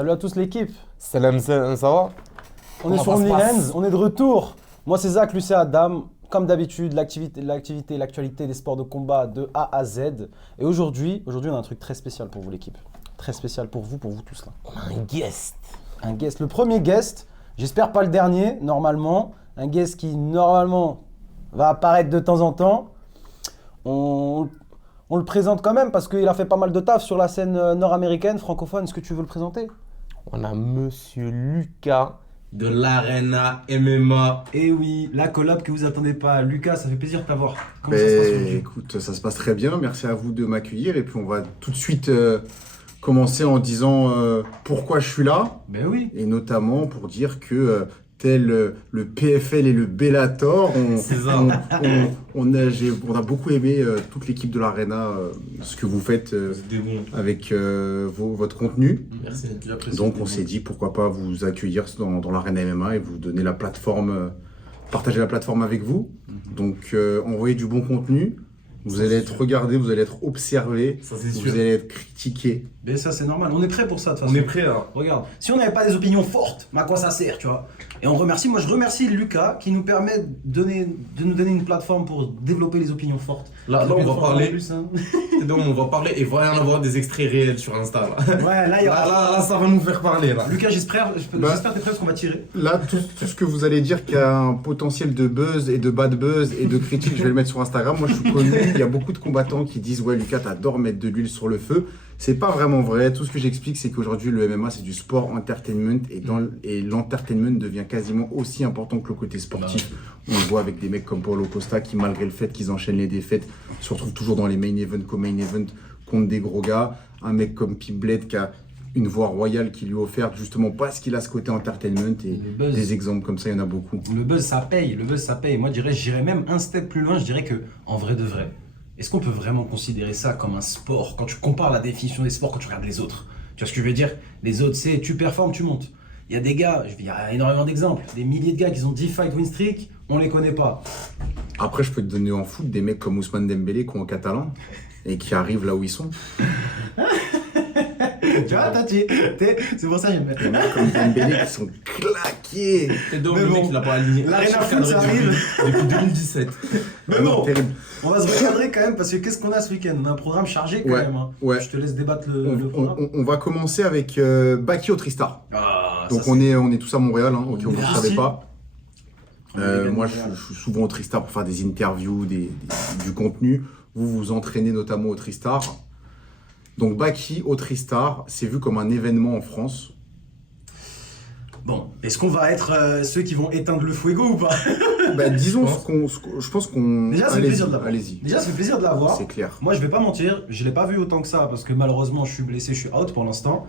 Salut à tous l'équipe. Salam, ça va? On est sur OmniLens, on est de retour. Moi c'est Zach, lui c'est Adam. Comme d'habitude, l'actualité des sports de combat de A à Z. Et aujourd'hui, on a un truc très spécial pour vous l'équipe. Très spécial pour vous tous là. On a un guest. Un guest, le premier guest, j'espère pas le dernier, normalement. Un guest qui normalement va apparaître de temps en temps. On le présente quand même parce qu'il a fait pas mal de taf sur la scène nord-américaine, francophone. Est-ce que tu veux le présenter? On a Monsieur Lucas. De l'Arena MMA. Et oui, la collab que vous attendez pas. Lucas, ça fait plaisir de t'avoir. Comment ça se passe aujourd'hui? Écoute, ça se passe très bien. Merci à vous de m'accueillir. Et puis, on va tout de suite commencer en disant pourquoi je suis là. Ben oui. Et notamment pour dire que, tel le PFL et le Bellator, on a beaucoup aimé toute l'équipe de l'Arena, ce que vous faites C'était bon. avec votre contenu. Merci. J'apprécie. Donc, on s'est dit pourquoi pas vous accueillir dans l'Arena MMA et vous donner la plateforme, partager la plateforme avec vous. Donc, envoyez du bon contenu. Vous allez être regardé, vous allez être observé, Ça, c'est vous sûr. allez être critiqué. Ben ça, c'est normal. On est prêt pour ça, de toute On façon. est prêt, hein. Regarde, si on n'avait pas des opinions fortes, mais à quoi ça sert, tu vois? Et on remercie, moi je remercie Lucas qui nous permet de nous donner une plateforme pour développer les opinions fortes. Là, on va parler. Plus, hein. Et donc, on va parler et il va y en avoir des extraits réels sur Insta. Là, Ouais, là, il y a... là, ça va nous faire parler. Là. Lucas, j'espère que t'es prêt parce qu'on va tirer. Là, tout ce que vous allez dire qui a un potentiel de buzz et de bad buzz et de critique, je vais le mettre sur Instagram. Moi, je suis connu. Il y a beaucoup de combattants qui disent « Ouais, Lucas, t'adores mettre de l'huile sur le feu ». C'est pas vraiment vrai. Tout ce que j'explique, c'est qu'aujourd'hui, le MMA, c'est du sport entertainment et l'entertainment devient quasiment aussi important que le côté sportif. On le voit avec des mecs comme Paulo Costa qui, malgré le fait qu'ils enchaînent les défaites, se retrouvent toujours dans les main events comme main event contre des gros gars. Un mec comme Pip Blade qui a une voix royale qui lui est offerte justement parce qu'il a ce côté entertainment et Le buzz. des exemples comme ça, il y en a beaucoup. Le buzz, ça paye. Le buzz, ça paye. Moi, j'irais même un step plus loin. Je dirais que, en vrai de vrai, est-ce qu'on peut vraiment considérer ça comme un sport? Quand tu compares la définition des sports, quand tu regardes les autres. Tu vois ce que je veux dire? Les autres, c'est tu performes, tu montes. Il y a des gars, il y a énormément d'exemples. Des milliers de gars qui ont 10 fight win streak, on les connaît pas. Après, je peux te donner en foot des mecs comme Ousmane Dembélé qui ont un catalan et qui arrivent là où ils sont. Tu vois, c'est pour ça que j'aime bien. Des mecs comme Dembélé qui sont claqués. Et donc, Mais le mec, bon, il a pas aligné. l'Arena Chaque Foot, ça cadre depuis 2017. Mais Vraiment bon, terrible. on va se recadrer quand même parce que qu'est-ce qu'on a ce week-end? On a un programme chargé quand Ouais, même. Hein. ouais. Je te laisse débattre le programme. On va commencer avec Baki au Tristar. Ah, Donc ça, on est tous à Montréal, hein, au cas où vous ne Merci. savez pas. On est bien Moi, Montréal. je suis souvent au Tristar pour faire des interviews, du contenu. Vous vous entraînez notamment au Tristar. Donc Baki au Tristar, c'est vu comme un événement en France. Bon, est-ce qu'on va être ceux qui vont éteindre le fuego ou pas? Bah, disons, Je je pense qu'on... Déjà, ça fait plaisir de l'avoir. Allez-y, Déjà, ça fait plaisir de l'avoir. c'est clair. Moi, je vais pas mentir, je l'ai pas vu autant que ça parce que malheureusement, je suis blessé, je suis out pour l'instant.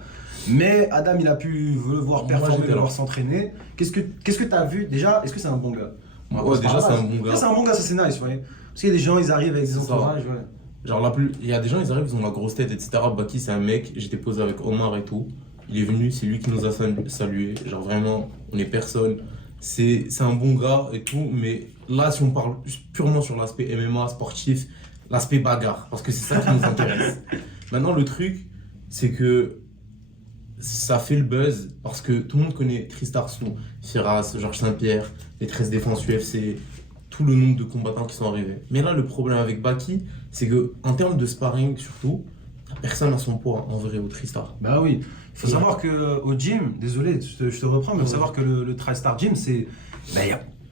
Mais Adam, il a pu le voir Moi, performer, j'étais le là. voir s'entraîner. Qu'est-ce que tu as vu déjà? Est-ce que c'est un bon gars? Ouais, déjà, c'est un bon gars. C'est un bon gars, ça c'est nice, ouais. Parce qu'il y a des gens, ils arrivent avec des C'est ça. entourages, ouais. Genre, il y a des gens, ils arrivent, ils ont la grosse tête, etc. Baki, c'est un mec, j'étais posé avec Omar et tout. Il est venu, c'est lui qui nous a salué. Genre, vraiment, on est personne. C'est un bon gars et tout. Mais là, si on parle purement sur l'aspect MMA, sportif, l'aspect bagarre, parce que c'est ça qui nous intéresse. Maintenant, le truc, c'est que ça fait le buzz parce que tout le monde connaît Tristar Sou, Firas, Georges Saint-Pierre, les 13 défenses UFC, tout le nombre de combattants qui sont arrivés. Mais là, le problème avec Baki, c'est que en termes de sparring surtout, personne n'a son poids en vrai au Tristar. Bah oui, il faut savoir qu'au gym, désolé, je te reprends, mais il faut savoir que le TriStar Gym, c'est. Bah,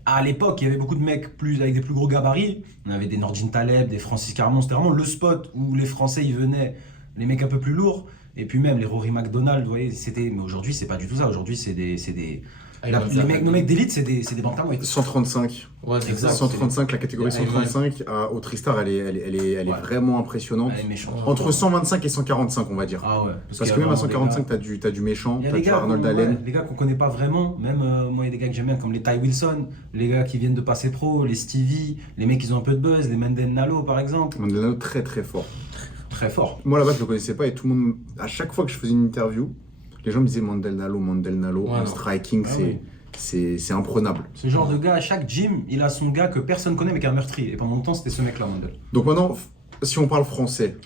à l'époque, il y avait beaucoup de mecs avec des plus gros gabarits. On avait des Nordin Taleb, des Francis Carmon, c'était vraiment le spot où les Français ils venaient, les mecs un peu plus lourds. Et puis même les Rory McDonald, vous voyez, c'était. Mais aujourd'hui, c'est pas du tout ça. Aujourd'hui, c'est des. Nos mecs d'élite, c'est des bantamweight. 135. Ouais, Exact. 135, la catégorie Ouais, 135 au Tristar, elle est Ouais. vraiment impressionnante. Elle est méchante. Entre 125 et 145, on va dire. Ah ouais. Parce qu'il que y a même à vraiment des 145, t'as du méchant, Il y a t'as des du gars, Arnold ouais, Allen. des gars qu'on connaît pas vraiment, même moi il y a des gars que j'aime bien comme les Ty Wilson, les gars qui viennent de passer pro, les Stevie, les mecs qui ont un peu de buzz, les Menden Nalo par exemple, Mandela très très fort. très fort. Moi là-bas, je le connaissais pas et tout le monde, à chaque fois que je faisais une interview, les gens me disaient Mandel Nalo. Ouais, En non. striking, Ah oui. c'est imprenable. Ce genre de gars, à chaque gym, il a son gars que personne connaît mais qui est un meurtrier. Et pendant longtemps, c'était ce mec-là, Mandel. Donc maintenant, si on parle français,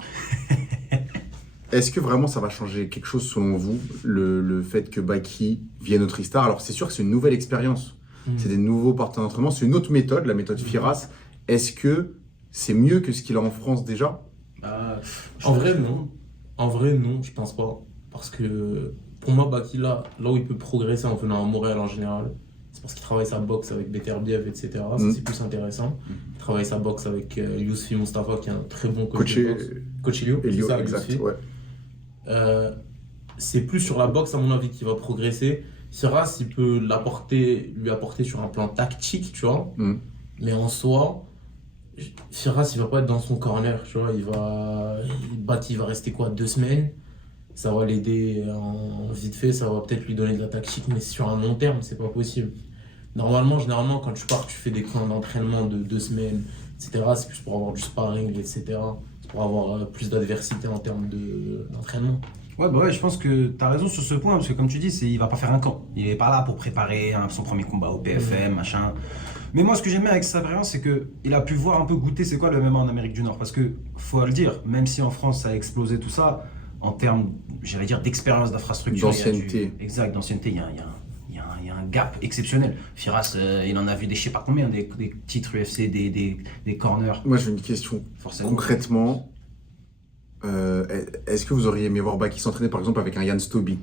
Est-ce que vraiment ça va changer quelque chose selon vous, le fait que Baki vienne au Tristar? Alors c'est sûr que c'est une nouvelle expérience, c'est des nouveaux partenaires d'entraînement, c'est une autre méthode, la méthode Firas. Est-ce que c'est mieux que ce qu'il a en France déjà? En vrai, non. En vrai, non, je pense pas. Parce que pour moi, Baki, là où il peut progresser en venant à Montréal en général, c'est parce qu'il travaille sa boxe avec Beterbiev, etc. Ça, c'est plus intéressant. Il travaille sa boxe avec Yousfi Mustafa, qui est un très bon coach de boxe. Coach Elio, Elio, c'est ça, exact, Yousfi. ouais. C'est plus sur la boxe, à mon avis, qu'il va progresser. Firas, il peut lui apporter sur un plan tactique, tu vois. Mais en soi, Firas, il va pas être dans son corner, tu vois. Baki va rester quoi, 2 semaines. Ça va l'aider en vite fait, ça va peut-être lui donner de la tactique, mais sur un long terme, c'est pas possible. Généralement, quand tu pars, tu fais des camps d'entraînement de 2 semaines, etc. C'est plus pour avoir du sparring, etc. C'est pour avoir plus d'adversité en termes d'entraînement. Ouais, je pense que tu as raison sur ce point, parce que comme tu dis, il va pas faire un camp. Il est pas là pour préparer son premier combat au PFM, machin. Mais moi, ce que j'aime bien avec Sabrian, c'est qu'il a pu voir un peu goûter c'est quoi le MMA en Amérique du Nord. Parce que, faut le dire, même si en France ça a explosé tout ça, en termes, j'allais dire, d'expérience, d'infrastructure, d'ancienneté. Exact, d'ancienneté, il y a un gap exceptionnel. Firas, il en a vu des je sais pas combien, des titres UFC, des corners. Moi, j'ai une question. Forcément. Concrètement, est-ce que vous auriez aimé voir Baki s'entraîner par exemple avec un Jan Stoby?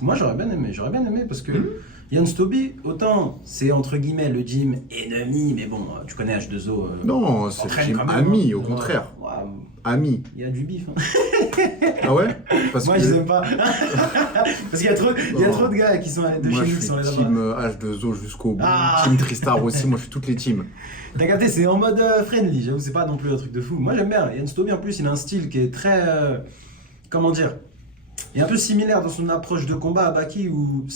Moi, j'aurais bien aimé parce que Jan Stoby, autant c'est entre guillemets le gym ennemi, mais bon, tu connais H2O. Non, c'est le entraîne gym quand même, ami, hein. au contraire. Ouais, Ami. il y a du bif. Hein. Ah ouais? Parce Moi, que je les aime pas. Parce qu'il y a trop de gars qui sont de moi, chez je nous qui suis sont les team là-bas. H2O jusqu'au bout. Ah. Team Tristar aussi, moi je suis toutes les teams. T'as capté, c'est en mode friendly, j'avoue, c'est pas non plus un truc de fou. Moi, j'aime bien. Jan Stoby, en plus, il a un style qui est très. Comment dire? Il est un peu similaire dans son approche de combat à Baki où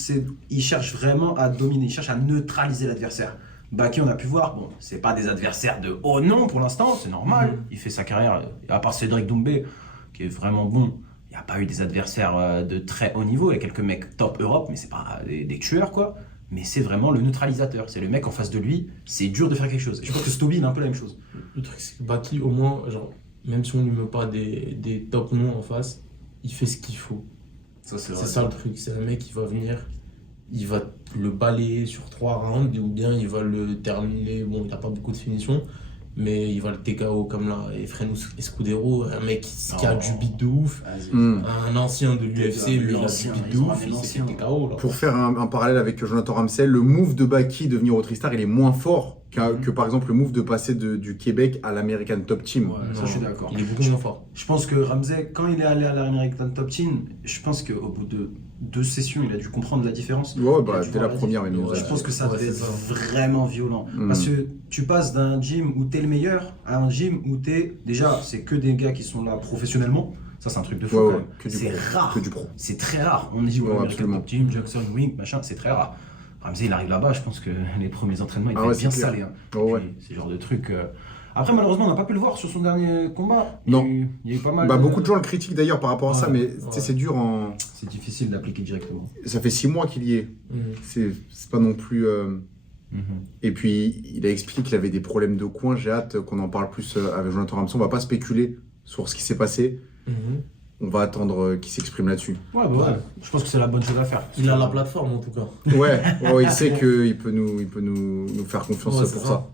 il cherche vraiment à dominer, il cherche à neutraliser l'adversaire. Baki, on a pu voir, bon, c'est pas des adversaires de haut nom pour l'instant, c'est normal. Il fait sa carrière, à part Cédric Doumbé, qui est vraiment bon. Il n'y a pas eu des adversaires de très haut niveau. Il y a quelques mecs top Europe, mais c'est pas des tueurs, quoi. Mais c'est vraiment le neutralisateur. C'est le mec en face de lui, c'est dur de faire quelque chose. Et je pense que Stoby, il a un peu la même chose. Le truc, c'est que Baki, au moins, genre, même si on ne lui met pas des top noms en face, il fait ce qu'il faut. Ça, c'est C'est ça le truc, c'est un mec qui va venir, il va le balayer sur 3 rounds, ou bien il va le terminer, bon, il n'a pas beaucoup de finition, mais il va le TKO comme là, Efren Escudero, un mec qui a du beat de ouf, un ancien de l'UFC, mais il a du beat de ouf, il s'est fait TKO là. Pour faire un parallèle avec Jonathan Ramsey, le move de Baki de venir au Tristar, il est moins fort que par exemple le move de passer du Québec à l'American Top Team. Ouais, ça, je suis d'accord. Il est beaucoup moins fort. Je pense que Ramsey, quand il est allé à l'American Top Team, je pense qu'au bout de 2 sessions, il a dû comprendre la différence. Ouais, bah, Il a dû dès la voir première, il nous Je pense que ça devait c'est être ça. vraiment violent. Parce que tu passes d'un gym où t'es le meilleur à un gym où déjà, c'est que des gars qui sont là professionnellement. Ça, c'est un truc de fou Ouais, quand ouais, même. que du C'est pro, rare. que du pro. C'est très rare. On dit Ouais, American absolument. Top Team, Jackson, Wing, machin, c'est très rare. Ramsey, il arrive là-bas, je pense que les premiers entraînements, il Ah était ouais, bien c'est clair. salé. Hein. Oh, ouais. Puis, c'est le genre de truc. Après, malheureusement, on n'a pas pu le voir sur son dernier combat. Non. Il y a eu pas mal. Bah, beaucoup de gens le critiquent d'ailleurs par rapport à ça, Ouais, mais tu sais, c'est dur en. C'est difficile d'appliquer directement. Ça fait 6 mois qu'il y est. C'est pas non plus. Et puis, il a expliqué qu'il avait des problèmes de coin. J'ai hâte qu'on en parle plus avec Jonathan Ramsey. On va pas spéculer sur ce qui s'est passé. On va attendre qu'il s'exprime là-dessus. Ouais, je pense que c'est la bonne chose à faire. Il a la plateforme en tout cas. Ouais, il sait qu'il peut nous faire confiance Ouais, pour c'est ça.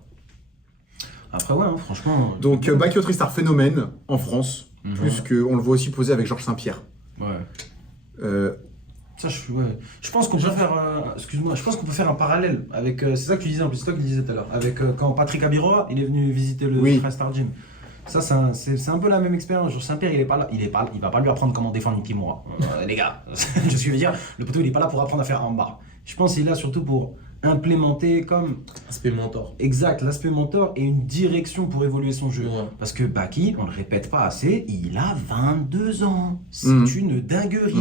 Après, ouais, hein, franchement. Donc, Baki au Tristar, phénomène en France. Plus qu'on le voit aussi poser avec Georges Saint-Pierre. Ouais. Euh, Ça, je pense qu'on peut faire. Excuse-moi, je pense qu'on peut faire un parallèle avec. C'est ça que tu disais en plus, c'est toi qui le disais tout à l'heure. Avec quand Patrick Abiroa, il est venu visiter le Oui. TriStar Gym. Ça, c'est un peu la même expérience. Georges Saint-Pierre, il va pas lui apprendre comment défendre une Kimura. Les gars, je suis veux dire, le poteau, il est pas là pour apprendre à faire un bar. Je pense qu'il est là surtout pour implémenter comme Aspect mentor. exact l'aspect mentor et une direction pour évoluer son jeu. Ouais. Parce que Baki, on le répète pas assez, il a 22 ans. C'est une dinguerie.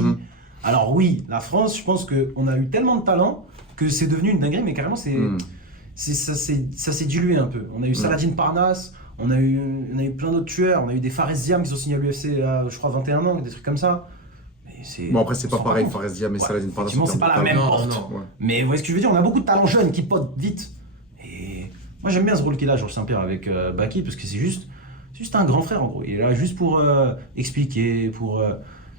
Alors oui, la France, je pense qu'on a eu tellement de talent que c'est devenu une dinguerie, mais carrément, ça s'est dilué un peu. On a eu Saladin Parnasse, on a eu plein d'autres tueurs, on a eu des Fares Ziam qui sont signés à l'UFC à, je crois, 21 ans, des trucs comme ça. Mais Bon, après, c'est pas on s'en pareil, rend compte. Fares Diam et Ouais, Saladin Parnasse. effectivement, c'est pas la même Non, porte. non. Ouais. Mais vous voyez ce que je veux dire, on a beaucoup de talents jeunes qui potent vite. Et moi, j'aime bien ce rôle qu'il a, Georges Saint-Pierre, avec Baki, parce que c'est juste, C'est juste un grand frère en gros. Il est là juste pour expliquer, pour.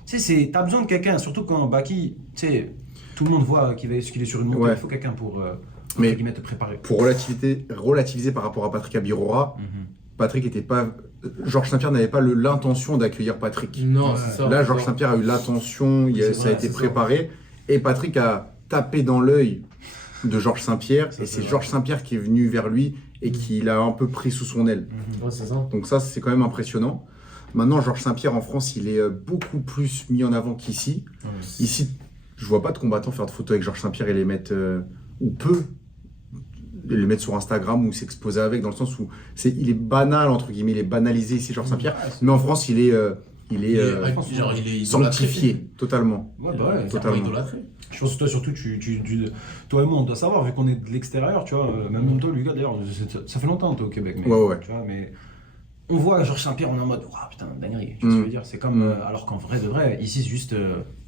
Tu sais, t'as besoin de quelqu'un, surtout quand Baki, tu sais, tout le monde voit qu'il est sur une montée. Ouais. Il faut quelqu'un pour Mais- entre guillemets, te préparer. Pour relativiser par rapport à Patrick Abirora, Patrick était pas. Georges Saint-Pierre n'avait pas l'intention d'accueillir Patrick. Non, Ouais. c'est ça. Là, Georges Saint-Pierre a eu l'intention, C'est ça a vrai, été c'est préparé, et Patrick a tapé dans l'œil de Georges Saint-Pierre, Ça, et c'est c'est vrai. Georges Saint-Pierre qui est venu vers lui et qui l'a un peu pris sous son aile. Ouais, c'est ça. Donc ça, c'est quand même impressionnant. Maintenant, Georges Saint-Pierre en France, il est beaucoup plus mis en avant qu'ici. Ici, je vois pas de combattants faire de photos avec Georges Saint-Pierre et les mettre, ou peu, les mettre sur Instagram ou s'exposer avec, dans le sens où il est banal, entre guillemets, il est banalisé ici, Georges Saint-Pierre. Mais en France, il est Genre, il est sanctifié, totalement. Ouais, bah ouais. Totalement. idolâtré. Je pense que toi, surtout, toi et moi, on doit savoir, vu qu'on est de l'extérieur, tu vois. Même toi, Lucas, d'ailleurs, ça fait longtemps que t'es au Québec. Mais, Ouais. Tu vois, mais on voit Georges Saint-Pierre, on est en mode, waouh, putain, dinguerie. Tu vois ce que je veux dire? C'est comme, alors qu'en vrai de vrai, ici, c'est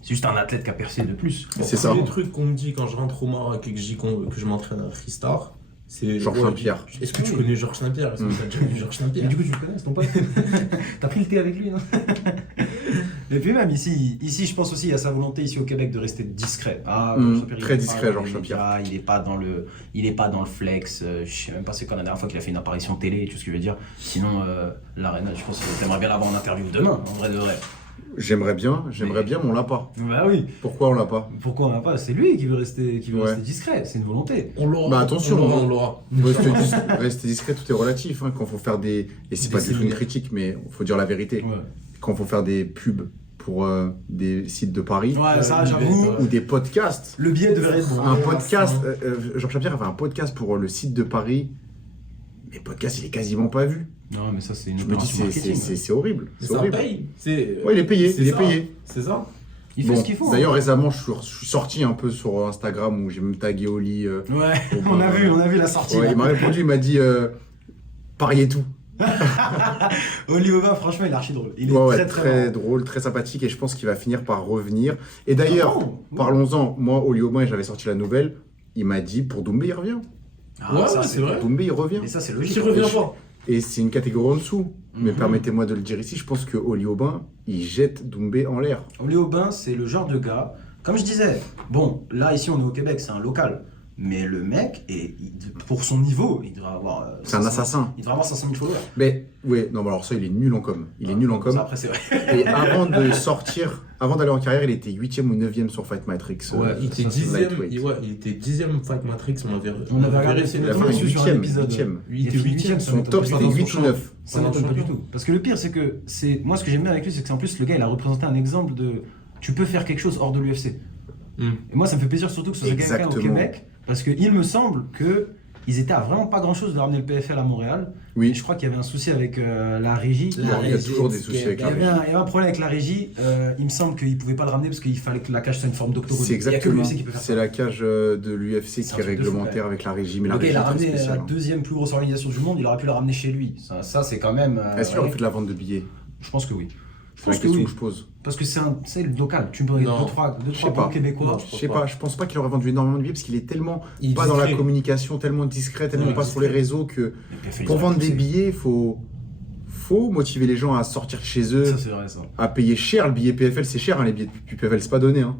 juste un athlète qui a percé de plus. C'est Tous ça. les trucs qu'on me dit quand je rentre au Maroc et que je m'entraîne à Freestar, c'est. Georges Saint-Pierre. Est-ce que tu connais Georges Saint-Pierre? Est-ce que tu as déjà vu Georges Mais Saint-Pierre? du coup, tu le connais, c'est ton pote. T'as pris le thé avec lui, non? Et puis même ici, je pense aussi, il y a sa volonté ici au Québec de rester discret. Georges Saint-Pierre, très il est discret, pas dans Georges les Saint-Pierre. médias, il est pas dans le flex. Je sais même pas c'est quand la dernière fois qu'il a fait une apparition télé, tu vois ce que je veux dire. Sinon, l'Arena, je pense que t'aimerais bien l'avoir en interview demain, en vrai de vrai. J'aimerais bien, mais on l'a pas. Bah oui. Pourquoi on l'a pas? Pourquoi on n'a pas? C'est lui qui veut rester Ouais. discret, c'est une volonté. On l'aura. Bah, attention, On l'aura. Rester discret, tout est relatif. Quand faut faire des. Et c'est Des pas du tout une séminaires. critique, mais il faut dire la vérité. Ouais, Quand faut faire des pubs pour des sites de Paris ouais ça, j'avoue. ou des podcasts. Le billet devrait être bon. Un podcast, Georges Saint-Pierre a fait un podcast pour le site de Paris. Mais podcast, il est quasiment pas vu. Non, mais ça, c'est une Je me dis, opération marketing. c'est horrible. Mais C'est ça horrible. paye. Ouais, il est payé. C'est Il est ça. payé. C'est ça. Il fait ce qu'il faut. D'ailleurs, hein. récemment, je suis sorti un peu sur Instagram où j'ai même tagué Oli. Ouais, Bon, on bah, a vu la sortie. Ouais, là. il m'a répondu, il m'a dit pariez tout. Olivier Aubin, franchement, il est archi drôle. Il est Ouais, très très marrant. drôle, très sympathique et je pense qu'il va finir par revenir. Et d'ailleurs, Ah bon parlons-en, moi, Oli Aubin, j'avais sorti la nouvelle, il m'a dit pour Doumbé, il revient. Ah, Ouais, ça, c'est vrai. Doumbé, il revient. Et ça, c'est Qui logique. revient pas. Et c'est une catégorie en dessous. Mais Mhm. permettez-moi de le dire ici, je pense que Oli Aubin, il jette Doumbé en l'air. Olivier Aubin, c'est le genre de gars, comme je disais, bon, là, ici, on est au Québec, c'est un local. Mais le mec, pour son niveau, il devrait avoir. C'est un 500 assassin. Il devrait avoir 500 000 followers. Mais, ouais, non, mais alors ça, il est nul en com. Il est nul en com. Ça, après, c'est vrai. Et avant de sortir, avant d'aller en carrière, il était 8e ou 9e sur Fight Matrix. Ouais, il était ça, c'est 10e. lightweight. Il était 10e Fight Matrix. On avait regardé, vérifié. Il a tombé fait dessus sur un 8e. épisode. 8e. Il était Il est 8e. ça Son m'étonne top, pas. c'était Pendant son 8 ou 9. Ça m'étonne pas du tout. Parce que le pire, c'est que moi, ce que j'aime bien avec lui, c'est que c'est en plus le gars, il a représenté un exemple de tu peux faire quelque chose hors de l'UFC. Hmm. Et moi, ça me fait plaisir surtout que ce soit quelqu'un au Exactement. Québec, parce qu'il me semble que ils étaient à vraiment pas grand chose de ramener le PFL à Montréal. Et Oui, je crois qu'il y avait un souci avec la régie. il y a toujours des soucis avec Il y la avait régie. il y avait un problème avec la régie. Il me semble qu'ils pouvaient pas le ramener parce qu'il fallait que la cage soit une forme d'octogone. C'est Il y a que exactement, l'UFC qui peut faire ça. c'est la cage de l'UFC C'est qui un est truc de fou, réglementaire avec la régie, mais la Le gars, régie il est a très ramené la spéciale. deuxième plus grosse organisation du monde, il aurait pu la ramener chez lui. Ça c'est quand même. Est-ce qu'il aurait ouais. fait de la vente de billets? Je pense que oui. Je C'est la pense que question oui. que je pose. Parce que c'est le local. Tu me donnes Non. deux, trois Je sais bons pas. Québécois. Non, Je sais pas, je pense pas qu'il aurait vendu énormément de billets parce qu'il est tellement Il est pas dans la discret. communication, tellement discret, tellement Ouais, pas sur les réseaux que Mais PFL, pour ils vendre auraient des poussé. billets, faut motiver les gens à sortir de chez eux, Ça c'est vrai ça. à payer cher le billet PFL, c'est cher hein, les billets du PFL, c'est pas donné hein.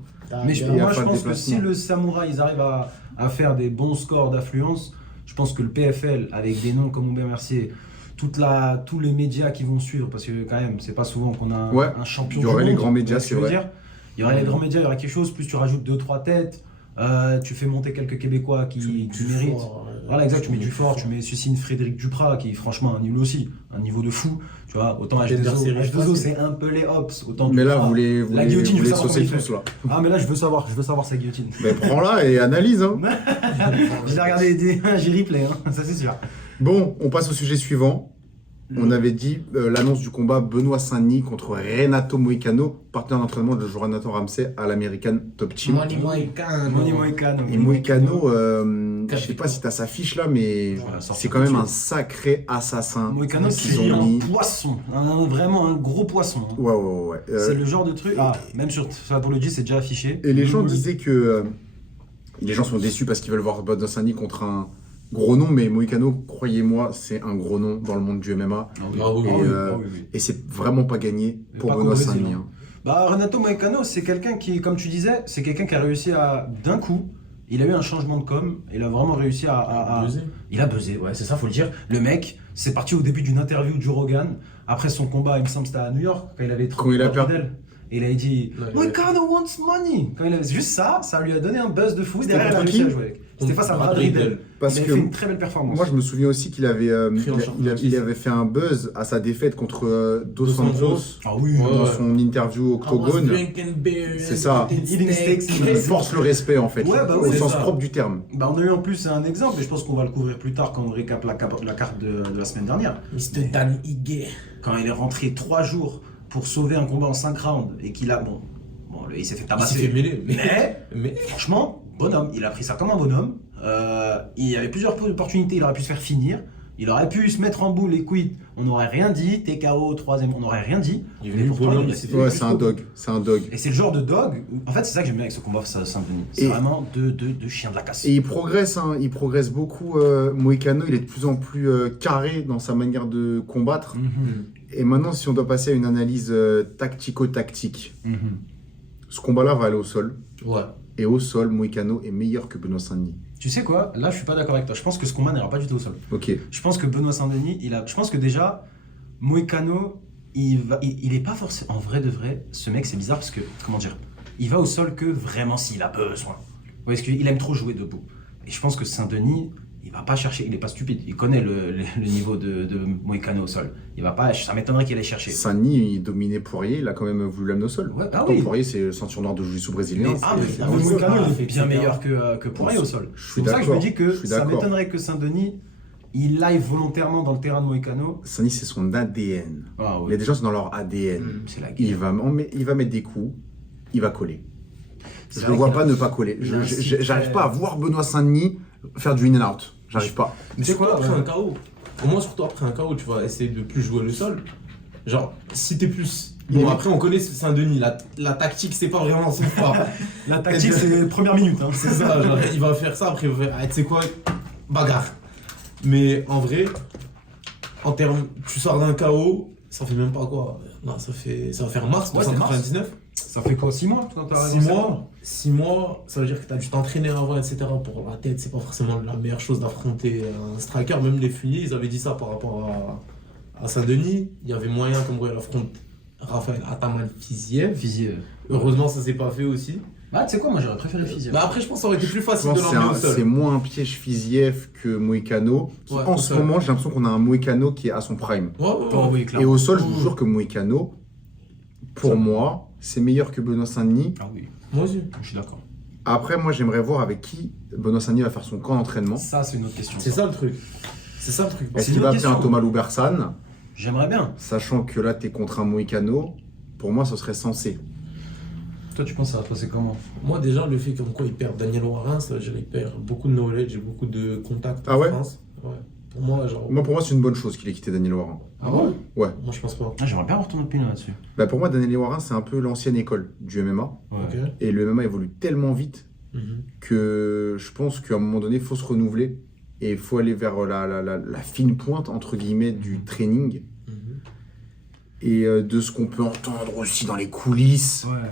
Mais Et moi à je faire pense des que si déplacements. le Samouraï ils arrivent à faire des bons scores d'affluence, je pense que le PFL avec des noms comme Aubin Mercier, tous les médias qui vont suivre, parce que quand même c'est pas souvent qu'on a Ouais. un champion. Il y aurait du les monde, grands médias, tu vois ce que c'est je veux vrai. dire. Il y aurait les grands médias, il y aurait quelque chose, plus tu rajoutes 2-3 têtes, tu fais monter quelques Québécois qui méritent. Voilà, exact, tu mets Dufort, tu mets Sucine Frédéric Duprat, qui est franchement un nul aussi, un niveau de fou. Tu vois, autant H2O, c'est un peu les hops, autant Mais là Duprat. vous voulez La guillotine, je veux les savoir saucer comment il tous là. Ah, mais là, je veux savoir sa guillotine. Mais prends-la et analyse hein. Je l'ai regardé, j'ai replay, hein, ça c'est sûr. Bon, on passe au sujet suivant. On avait dit l'annonce du combat Benoît Saint-Denis contre Renato Moicano, partenaire d'entraînement de Jonathan Ramsey à l'American Top Team. Money Moicano. Moni Moicano. Et Moicano, je sais pas si t'as sa fiche là, mais Voilà, sortir c'est quand même tout de un sacré assassin. Moicano, qu'ils c'est ont un mis. poisson, vraiment un gros poisson. hein. Ouais. C'est le genre de truc. Ah, même sur Apology, c'est déjà affiché. Et les gens disaient que. Les gens sont déçus parce qu'ils veulent voir Benoît Saint-Denis contre un Gros nom, mais Moïcano, croyez-moi, c'est un gros nom dans le monde du MMA. Ah oui, Et, oui. et c'est vraiment pas gagné Mais pour pas Benoît qu'au Brésil, Saint-Denis. hein. Bah, Renato Moicano, c'est quelqu'un qui, comme tu disais, c'est quelqu'un qui a réussi à, d'un coup, il a eu un changement de com, il a vraiment réussi à- Buzzé. Il a buzzé, ouais, c'est ça, faut le dire. Le mec, c'est parti au début d'une interview de Joe Rogan, après son combat, il me semble, c'était à New York, quand il avait Quand il a perdu. Et il avait dit Ouais, Moicano wants money. Quand il avait juste ça, ça lui a donné un buzz de fou. C'était Derrière, il a contre réussi qui à jouer avec. C'était face à Brad Riddle. Riddle. Parce il avait que fait une très belle performance. moi, je me souviens aussi qu'il avait, Pris en charge il avait fait un buzz à sa défaite contre Dos Dos Santos Santos. Ah oui, Ouais. dans son interview Octogone. C'est ça. Eating steaks. Il force le respect en fait, Ouais, bah au oui, sens c'est ça. propre du terme. Bah, on a eu en plus un exemple, et je pense qu'on va le couvrir plus tard quand on récap la carte de la semaine dernière. Mr. Dan Ige. Quand il est rentré 3 jours pour sauver un combat en 5 rounds et qu'il a. Bon, il s'est fait Il s'est tabasser. fait mêler. Mais franchement, bonhomme, il a pris ça comme un bonhomme. Il y avait plusieurs opportunités, il aurait pu se faire finir. Il aurait pu se mettre en boule et quit. On n'aurait rien dit. TKO, troisième, on n'aurait rien dit. Il est Mais venu pourtant, bonhomme, il a il s'est fait Ouais, jusqu'au c'est un bout. dog. C'est un dog. Et c'est le genre de dog. En fait, c'est ça que j'aime bien avec ce combat face à Saint-Denis. C'est Et- vraiment deux chiens de la casse. Et il progresse, hein, il progresse beaucoup. Moïcano, il est de plus en plus carré dans sa manière de combattre. Mhm, Et maintenant, si on doit passer à une analyse tactico-tactique, mhm. ce combat-là va aller au sol. Ouais. Et au sol, Moïcano est meilleur que Benoît Saint-Denis. Tu sais quoi? Là, je suis pas d'accord avec toi. Je pense que ce combat n'ira pas du tout au sol. Ok. Je pense que Benoît Saint-Denis, je pense que déjà, Moïcano, il est pas forcément. En vrai de vrai, ce mec, c'est bizarre parce que, comment dire, il va au sol que vraiment s'il a besoin. Vous voyez ce que il aime trop jouer debout. Et je pense que Saint-Denis, il va pas chercher, il est pas stupide. Il connaît le niveau de Moïcano au sol. Il va pas, ça m'étonnerait qu'il aille chercher. Saint-Denis, il dominait Poirier, il a quand même voulu l'amener au sol. Ouais, ah Pourtant, oui. Poirier, c'est ceinture noire de jiu-jitsu brésilien. Mais, c'est- mais c'est- Moïcano, il est etc. bien meilleur que Poirier au sol. Je suis C'est pour ça que je me d'accord, dis que je suis ça d'accord. m'étonnerait que Saint-Denis, il aille volontairement dans le terrain de Moïcano. Saint-Denis, c'est son ADN. Ah Il y a des gens, c'est dans leur ADN. C'est la guerre. Il va mettre des coups, il va coller. C'est Je vrai ne vois qu'il a- pas ne pas coller. il a un style J'arrive très- pas à voir Benoît Saint-Denis faire du in and out. J'arrive pas. Mais c'est quoi après un KO? Au moins, surtout après un KO, tu vas essayer de plus jouer le sol. Genre, si t'es plus. Bon, après, on connaît Saint-Denis. La tactique, c'est pas vraiment son fort. La tactique, c'est les premières minutes. Hein. C'est ça, genre, il va faire ça, après il va faire, ah, tu sais quoi, bagarre. Mais en vrai, en termes, tu sors d'un KO, ça fait même pas quoi. Non, ça va faire mars Ouais, c'est 299. Ça fait quoi, 6 mois quand t'as 6 mois, 6 mois, ça veut dire que tu as dû t'entraîner avant, etc. Pour la tête, c'est pas forcément la meilleure chose d'affronter un striker. Même les Fumiers, ils avaient dit ça par rapport à Saint-Denis. Il y avait moyen, comme il affronte Raphaël Ataman Fiziev. Fiziev. Heureusement, ça s'est pas fait aussi. Bah, tu sais quoi, moi j'aurais préféré Fiziev. Mais après, je pense que ça aurait été plus Je facile pense de que c'est l'emmener au c'est sol. moins un piège Fiziev que Moïcano. Qui, Ouais, en au ce sol. moment, j'ai l'impression qu'on a un Moïcano qui est à son prime. Ouais, ouais, Oh, ouais. oui, Et clairement. au sol, je vous jure que Moïcano, pour moi, c'est meilleur que Benoît Saint-Denis. Ah oui, Moi aussi. je suis d'accord. Après, moi, j'aimerais voir avec qui Benoît Saint-Denis va faire son camp d'entraînement. Ça, c'est une autre question. C'est ça le truc. C'est ça le truc. Est-ce c'est qu'il une va autre appeler un question. Thomas Loubersan, J'aimerais bien. sachant que là, tu es contre un Moïcano. Pour moi, ce serait censé. Toi, tu penses que ça va se passer comment? Moi, déjà, le fait comme quoi il perd Daniel Warren, ça veut dire qu'il perd beaucoup de knowledge et beaucoup de contacts Ah en ouais France. Ouais. Pour moi, genre. Pour moi, c'est une bonne chose qu'il ait quitté Daniel Warren. Ah bon? Ouais. Moi, je pense pas. Ah, j'aimerais bien avoir ton opinion là-dessus. Bah, pour moi, Daniel Warren, c'est un peu l'ancienne école du MMA. Ouais. Ok. Et le MMA évolue tellement vite Mhm. que je pense qu'à un moment donné, il faut se renouveler. Et il faut aller vers la fine pointe, entre guillemets, du training. Mhm. Et de ce qu'on peut entendre aussi dans les coulisses. Ouais.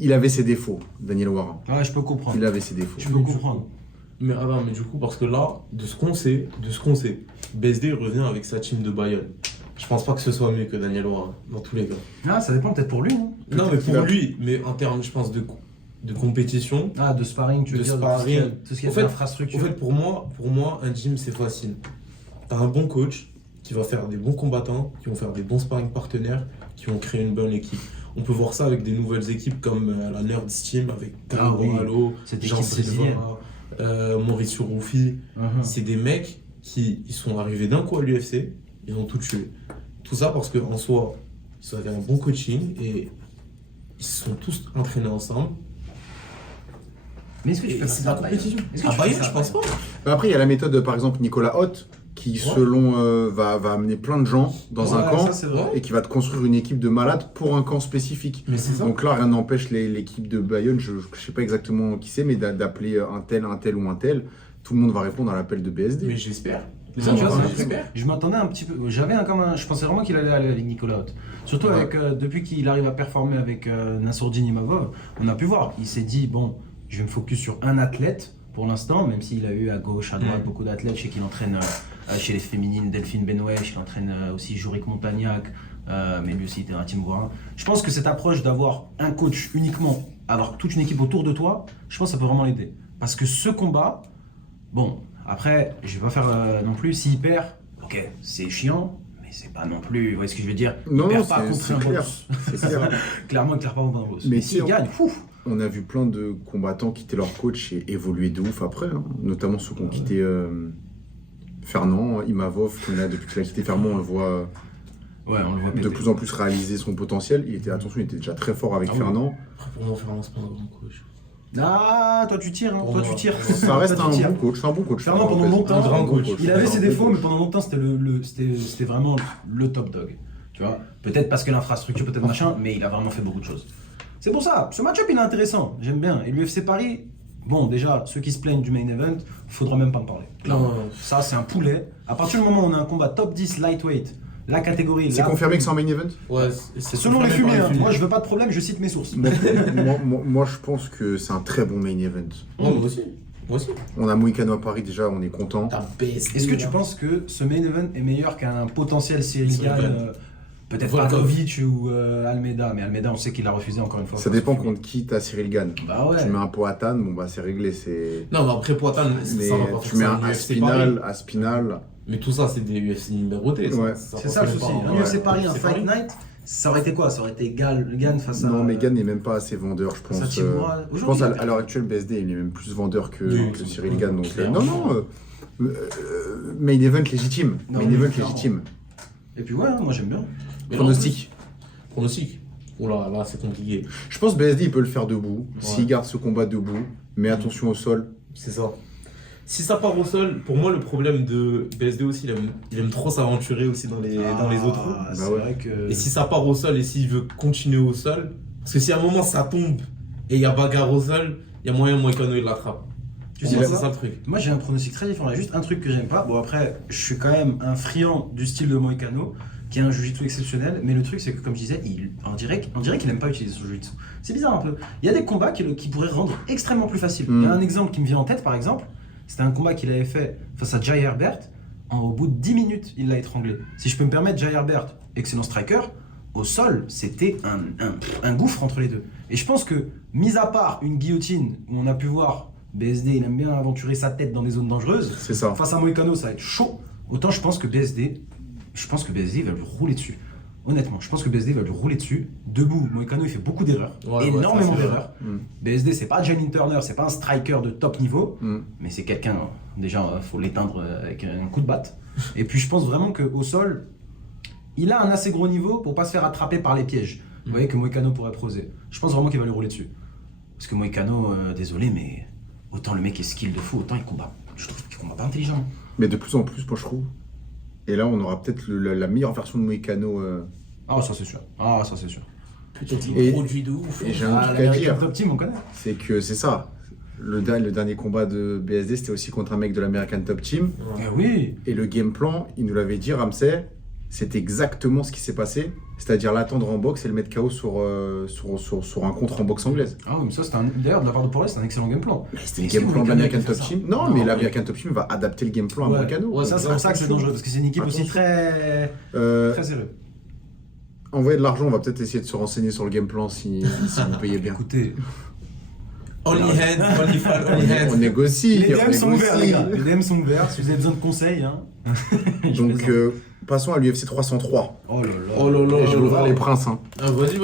Il avait ses défauts, Daniel Warren. Ouais, je peux comprendre. Il avait ses défauts. Je peux comprendre. Mais, ah non, mais du coup, parce que là, de ce qu'on sait, BSD revient avec sa team de Bayonne. Je pense pas que ce soit mieux que Daniel Warren, dans tous les cas. Ah, ça dépend peut-être pour lui, non? Non, mais qu'il pour va- lui, mais en termes, je pense, de compétition. Ah, de sparring, tu veux De dire, sparring. tout ce qui est En fait- d'infrastructure. En fait, pour moi, un gym, c'est facile. T'as un bon coach qui va faire des bons combattants, qui vont faire des bons sparring partenaires, qui vont créer une bonne équipe. On peut voir ça avec des nouvelles équipes comme la Nerd Team, avec Ah Karo oui, Halo, cette Jean équipe brésilienne. Silva, Mauricio Ruffi. Mhm. C'est des mecs qui ils sont arrivés d'un coup à l'UFC, ils ont tout tué. Tout ça parce qu'en soi, ils avaient un bon coaching et ils se sont tous entraînés ensemble. Mais est-ce que tu Et fais c'est de ça la à Bayern? compétition. Est-ce que À tu fais Bayern, ça je pense pas. Mais après, il y a la méthode, par exemple, Nicolas Hoth, qui, Ouais. selon, va amener plein de gens dans un Ouais, camp ça, c'est vrai. et qui va te construire une équipe de malades pour un camp spécifique. Mais c'est ça. Donc là, rien n'empêche l'équipe de Bayonne, je ne sais pas exactement qui c'est, mais d'appeler un tel ou un tel. tout le monde va répondre à l'appel de BSD. Mais j'espère. Ça, tu vois, Ouais, c'est- j'espère. je m'attendais un petit peu. Je pensais vraiment qu'il allait aller avec Nicolas Haute. Surtout avec, depuis qu'il arrive à performer avec Nassourdine Imavov, on a pu voir. Il s'est dit, bon, je vais me focus sur un athlète pour l'instant, même s'il a eu à gauche, à droite beaucoup d'athlètes. Je sais qu'il entraîne chez les féminines Delphine Benouesh, il entraîne aussi Jorik Montagnac, mais lui aussi il était dans la team Gouarin. Je pense que cette approche d'avoir un coach uniquement, avoir toute une équipe autour de toi, je pense que ça peut vraiment l'aider. Parce que ce combat, bon, après, je vais pas faire non plus, s'il perd, ok, c'est chiant, mais c'est pas non plus, vous voyez ce que je veux dire? Non, Il perd non, pas contre c'est un clair. boss. C'est clair. Clairement, il perd pas contre un boss. Mais Mais s'il si, gagne, ouf. On a vu plein de combattants quitter leur coach et évoluer de ouf après, hein. Notamment ceux qui ont quitté Fernand, Imavov, depuis qu'il a quitté Fernand, on le voit Ouais, on le voit de péter. plus en plus réaliser son potentiel. Il était déjà très fort avec Ah oui. Fernand. Après, pour moi, Fernand, c'est pas un grand coach. Ah, toi tu tires, hein, Pour toi moi. tu tires. Ça reste Toi, tu un tires. bon coach, c'est un bon coach. Fernand, pendant longtemps, Un grand coach. Il avait C'est ses un bon défauts, coach. mais pendant longtemps, c'était vraiment le top dog. Tu vois, peut-être parce que l'infrastructure, peut-être machin, mais il a vraiment fait beaucoup de choses. C'est pour ça, ce match-up il est intéressant, j'aime bien. Et l'UFC Paris, bon, déjà, ceux qui se plaignent du main event, faudra même pas me parler. Clairement. Non. Ça, c'est un poulet. À partir du moment où on a un combat top 10 lightweight, la catégorie. C'est là, confirmé que c'est un main event? Ouais, C'est selon les confirmé fumées. par Hein. les Moi, je veux pas de problème, je cite mes sources. Moi, je pense que c'est un très bon main event. Ouais, moi aussi. Moi aussi. On a Moïcano à Paris déjà, on est content. T'as baissé. Est-ce que tu penses que ce main event est meilleur qu'un potentiel Cyril Cyril Gane, Gane. peut-être Volkov. Pavlovich ou Almeida? Mais Almeida, on sait qu'il a refusé encore une fois. Ça dépend contre qui t'as Cyril Gane. Bah ouais. Tu mets un Poatan, bon bah c'est réglé, c'est. Non, mais après, Poatan, Mais ça va pas tu mets forcément un UFC Paris. Aspinal. Mais tout ça, c'est des UFC numérotés. Ouais. C'est ça le souci. Un Ouais. UFC Paris, un C'est Fight Paris. Night, ça aurait été quoi? Ça aurait été Gane face à. Non, mais Gane n'est même pas assez vendeur, je Ça pense. tire moi. Je Aujourd'hui, pense à l'heure actuelle, BSD, il est même plus vendeur Oui, que Cyril Gane. Donc, clairement. non, main event légitime. Non, Main mais event clairement. légitime. Et puis ouais, moi j'aime bien. Mais Pronostic. Pronostic. Oula, là, c'est compliqué. Je pense que BSD, il peut le faire debout, s'il Ouais. garde ce combat debout. Mais attention au sol. C'est ça. Si ça part au sol, pour moi, le problème de BSD aussi, il aime trop s'aventurer aussi dans les autres roues. C'est Bah ouais. vrai que. Et si ça part au sol et s'il veut continuer au sol, parce que si à un moment ça tombe et il y a bagarre au sol, il y a moyen Moïcano il l'attrape. Tu Pour sais moi, quoi c'est ça le truc. Moi j'ai un pronostic très différent. Il y a juste un truc que j'aime pas. Bon après, je suis quand même un friand du style de Moïcano, qui a un jiu-jitsu exceptionnel. Mais le truc c'est que comme je disais, on dirait qu'il aime pas utiliser son jiu-jitsu. C'est bizarre un peu. Il y a des combats qui pourraient rendre extrêmement plus facile. Il y a un exemple qui me vient en tête par exemple. C'était un combat qu'il avait fait face à Jai Herbert. Au bout de 10 minutes, il l'a étranglé. Si je peux me permettre, Jai Herbert, excellent striker, au sol, c'était un gouffre entre les deux. Et je pense que, mis à part une guillotine où on a pu voir BSD, il aime bien aventurer sa tête dans des zones dangereuses, C'est ça. face à Moïcano, ça va être chaud. Autant je pense que BSD va lui rouler dessus. Honnêtement, je pense que BSD va lui rouler dessus. Debout, Moïcano, il fait beaucoup d'erreurs. Ouais, énormément ça, c'est d'erreurs. Mm. BSD, c'est pas Jalin Turner, c'est pas un striker de top niveau. Mm. Mais c'est quelqu'un, déjà, faut l'éteindre avec un coup de batte. Et puis je pense vraiment qu'au sol, il a un assez gros niveau pour pas se faire attraper par les pièges. Vous voyez que Moïcano pourrait poser. Je pense vraiment qu'il va lui rouler dessus. Parce que Moïcano, désolé, mais autant le mec est skill de fou, autant il combat. Je trouve qu'il combat pas intelligent. Mais de plus en plus, moi je trouve. Et là, on aura peut-être la meilleure version de Moïcano. Ah, ça c'est sûr. Ah, ça c'est sûr. Petit Et- produit de ouf. Et j'ai un Ah, truc à l'American dire. Top Team, on connaît. C'est que c'est ça. Le dernier combat de BSD, c'était aussi contre un mec de l'American Top Team. Ouais. Eh oui. Et le game plan, il nous l'avait dit, Ramsey, c'est exactement ce qui s'est passé. C'est-à-dire l'attendre en boxe et le mettre KO sur un contre en boxe anglaise. Ah oui, mais ça, d'ailleurs, de la part de Poré, c'est un excellent game plan. Mais c'était Mais le si game plan de Moïcano l'American qui fait Top ça. Team. Non, Non, mais mais- l'American Top Team va adapter le game plan à Ouais. Moïcano. Ouais, Ça, c'est pour ça que c'est dangereux, parce que c'est une équipe aussi Attention. très, Euh, très serrée. envoyer de l'argent, on va peut-être essayer de se renseigner sur le game plan si vous payez bien. Écoutez, Only hands, only fan, only On hands. négocie. les on DM sont ouverts, les négocie. gars. Les DM sont ouverts. Si vous avez besoin de conseils, hein. Je Donc, plaisante. passons à l'UFC 303. Oh là là. Oh là là. Et je vais ouvrir les princes. Hein. Ah, vas-y.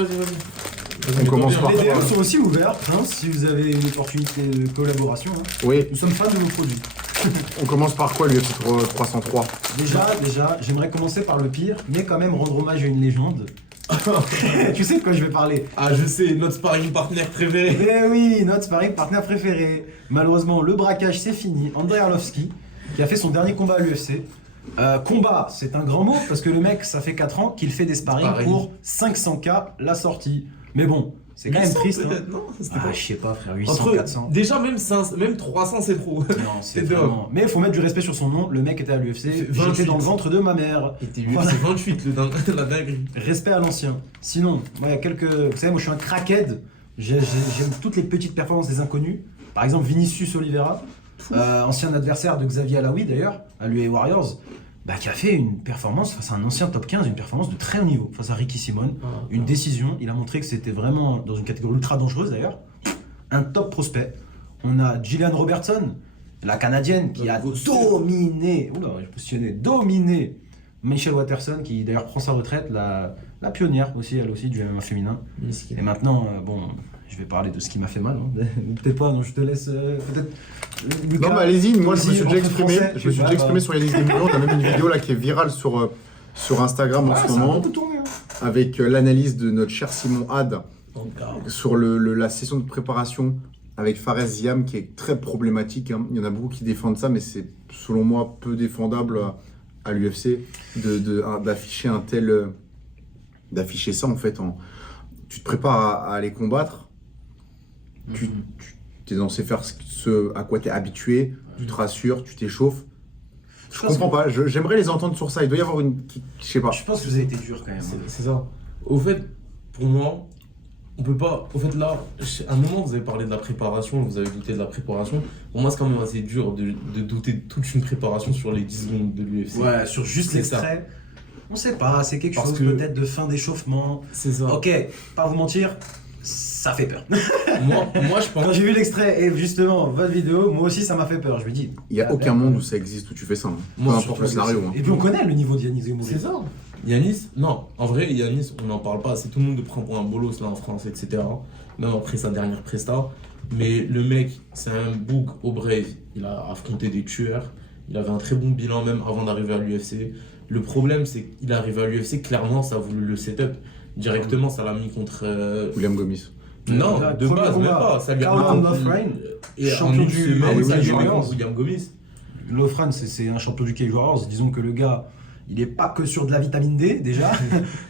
On commence par- Les DM sont aussi ouverts, hein, si vous avez une opportunité de collaboration. Hein. Oui, Nous sommes fans de vos produits. on commence par quoi l'UFC 303? Déjà, j'aimerais commencer par le pire, mais quand même rendre hommage à une légende. Tu sais de quoi je vais parler? Ah, je sais, notre sparring partner préféré. Eh oui, notre sparring partenaire préféré. Malheureusement, le braquage c'est fini. Andrei Arlovski, qui a fait son dernier combat à l'UFC. Combat, c'est un grand mot, parce que le mec, ça fait 4 ans qu'il fait des sparring Sparring. pour 500K la sortie. Mais bon, C'est quand même 800 triste. Hein. peut-être, non c'était Ah, pas- je sais pas, frère, 800, Entre, 400. déjà, même 300, c'est trop. Non, c'est C'est vraiment. Mais il faut mettre du respect sur son nom. Le mec était à l'UFC. C'est J'étais 28. dans le ventre de ma mère. Et t'es Voilà. c'est 28, la dinguerie. Respect à l'ancien. Sinon, moi, il y a quelques. Vous savez, moi, je suis un crackhead. J'aime toutes les petites performances des inconnus. Par exemple, Vinicius Oliveira, ancien adversaire de Xavier Alaoui d'ailleurs, à l'UA Warriors, bah, qui a fait une performance face à un ancien top 15, une performance de très haut niveau, face à Ricky Simon. Une décision. Il a montré que c'était vraiment dans une catégorie ultra dangereuse d'ailleurs. Un top prospect. On a Gillian Robertson, la Canadienne, qui a dominé, dominé Michelle Watterson, qui d'ailleurs prend sa retraite, la pionnière aussi, elle aussi, du MMA féminin. Et maintenant, bon, je vais parler de ce qui m'a fait mal. Hein. Peut-être pas, non, je te laisse. Peut-être. Lucas, Non, mais allez-y, moi je me vas-y, suis déjà entre exprimé. français, Je me suis bah, déjà exprimé sur Yanis Desmoulins. On a même une vidéo là qui est virale sur Instagram en Ah, ce ça a moment, beaucoup tourné. Hein. avec l'analyse de notre cher Simon Had Oh, grave. sur la session de préparation avec Fares Ziam qui est très problématique. Hein. Il y en a beaucoup qui défendent ça, mais c'est selon moi peu défendable à l'UFC d'afficher d'afficher ça en fait. Tu te prépares à aller combattre, tu es censé faire ce à quoi tu es habitué, tu te rassures, tu t'échauffes. Je pense comprends pas, j'aimerais les entendre sur ça. Il doit y avoir je sais pas. Je pense que vous avez été dur quand même. C'est ça. Au fait, pour moi, on peut pas. Au fait, là, à un moment, vous avez parlé de la préparation, vous avez douté de la préparation. Pour moi, c'est quand même assez dur de douter de toute une préparation sur les 10 secondes de l'UFC. Ouais, sur juste C'est l'extrait. On sait pas, c'est quelque Parce chose que- peut-être de fin d'échauffement. C'est ça. Ok, pas vous mentir, ça fait peur. Moi, je Quand pense. j'ai vu l'extrait et justement votre vidéo, moi aussi ça m'a fait peur. Je me dis. Il y a ah, aucun merde. monde où ça existe où tu fais ça. Hein. Peu Moi, importe le surtout, scénario. Hein. Et puis on connaît le niveau d'Yanis Zemouri. C'est ça. Yanis, non, en vrai, Yanis, on n'en parle pas. C'est tout le monde de prend pour un bolos là en France, etc. Même après sa dernière presta. Mais le mec, c'est un bouc au Brave. Il a affronté des tueurs. Il avait un très bon bilan même avant d'arriver à l'UFC. Le problème, c'est qu'il est arrivé à l'UFC, clairement, ça a voulu le setup. Directement, ça l'a mis contre. William Gomis. Non, Déjà, de premier base, même combat, pas. Ça lui a Carl mis Lofgren, Et en champion une du semaine, Cage ça lui a mis Warriors. contre William Gomis. Lofran, c'est un champion du Cage Warriors. Disons que le gars, il est pas que sur de la vitamine D déjà,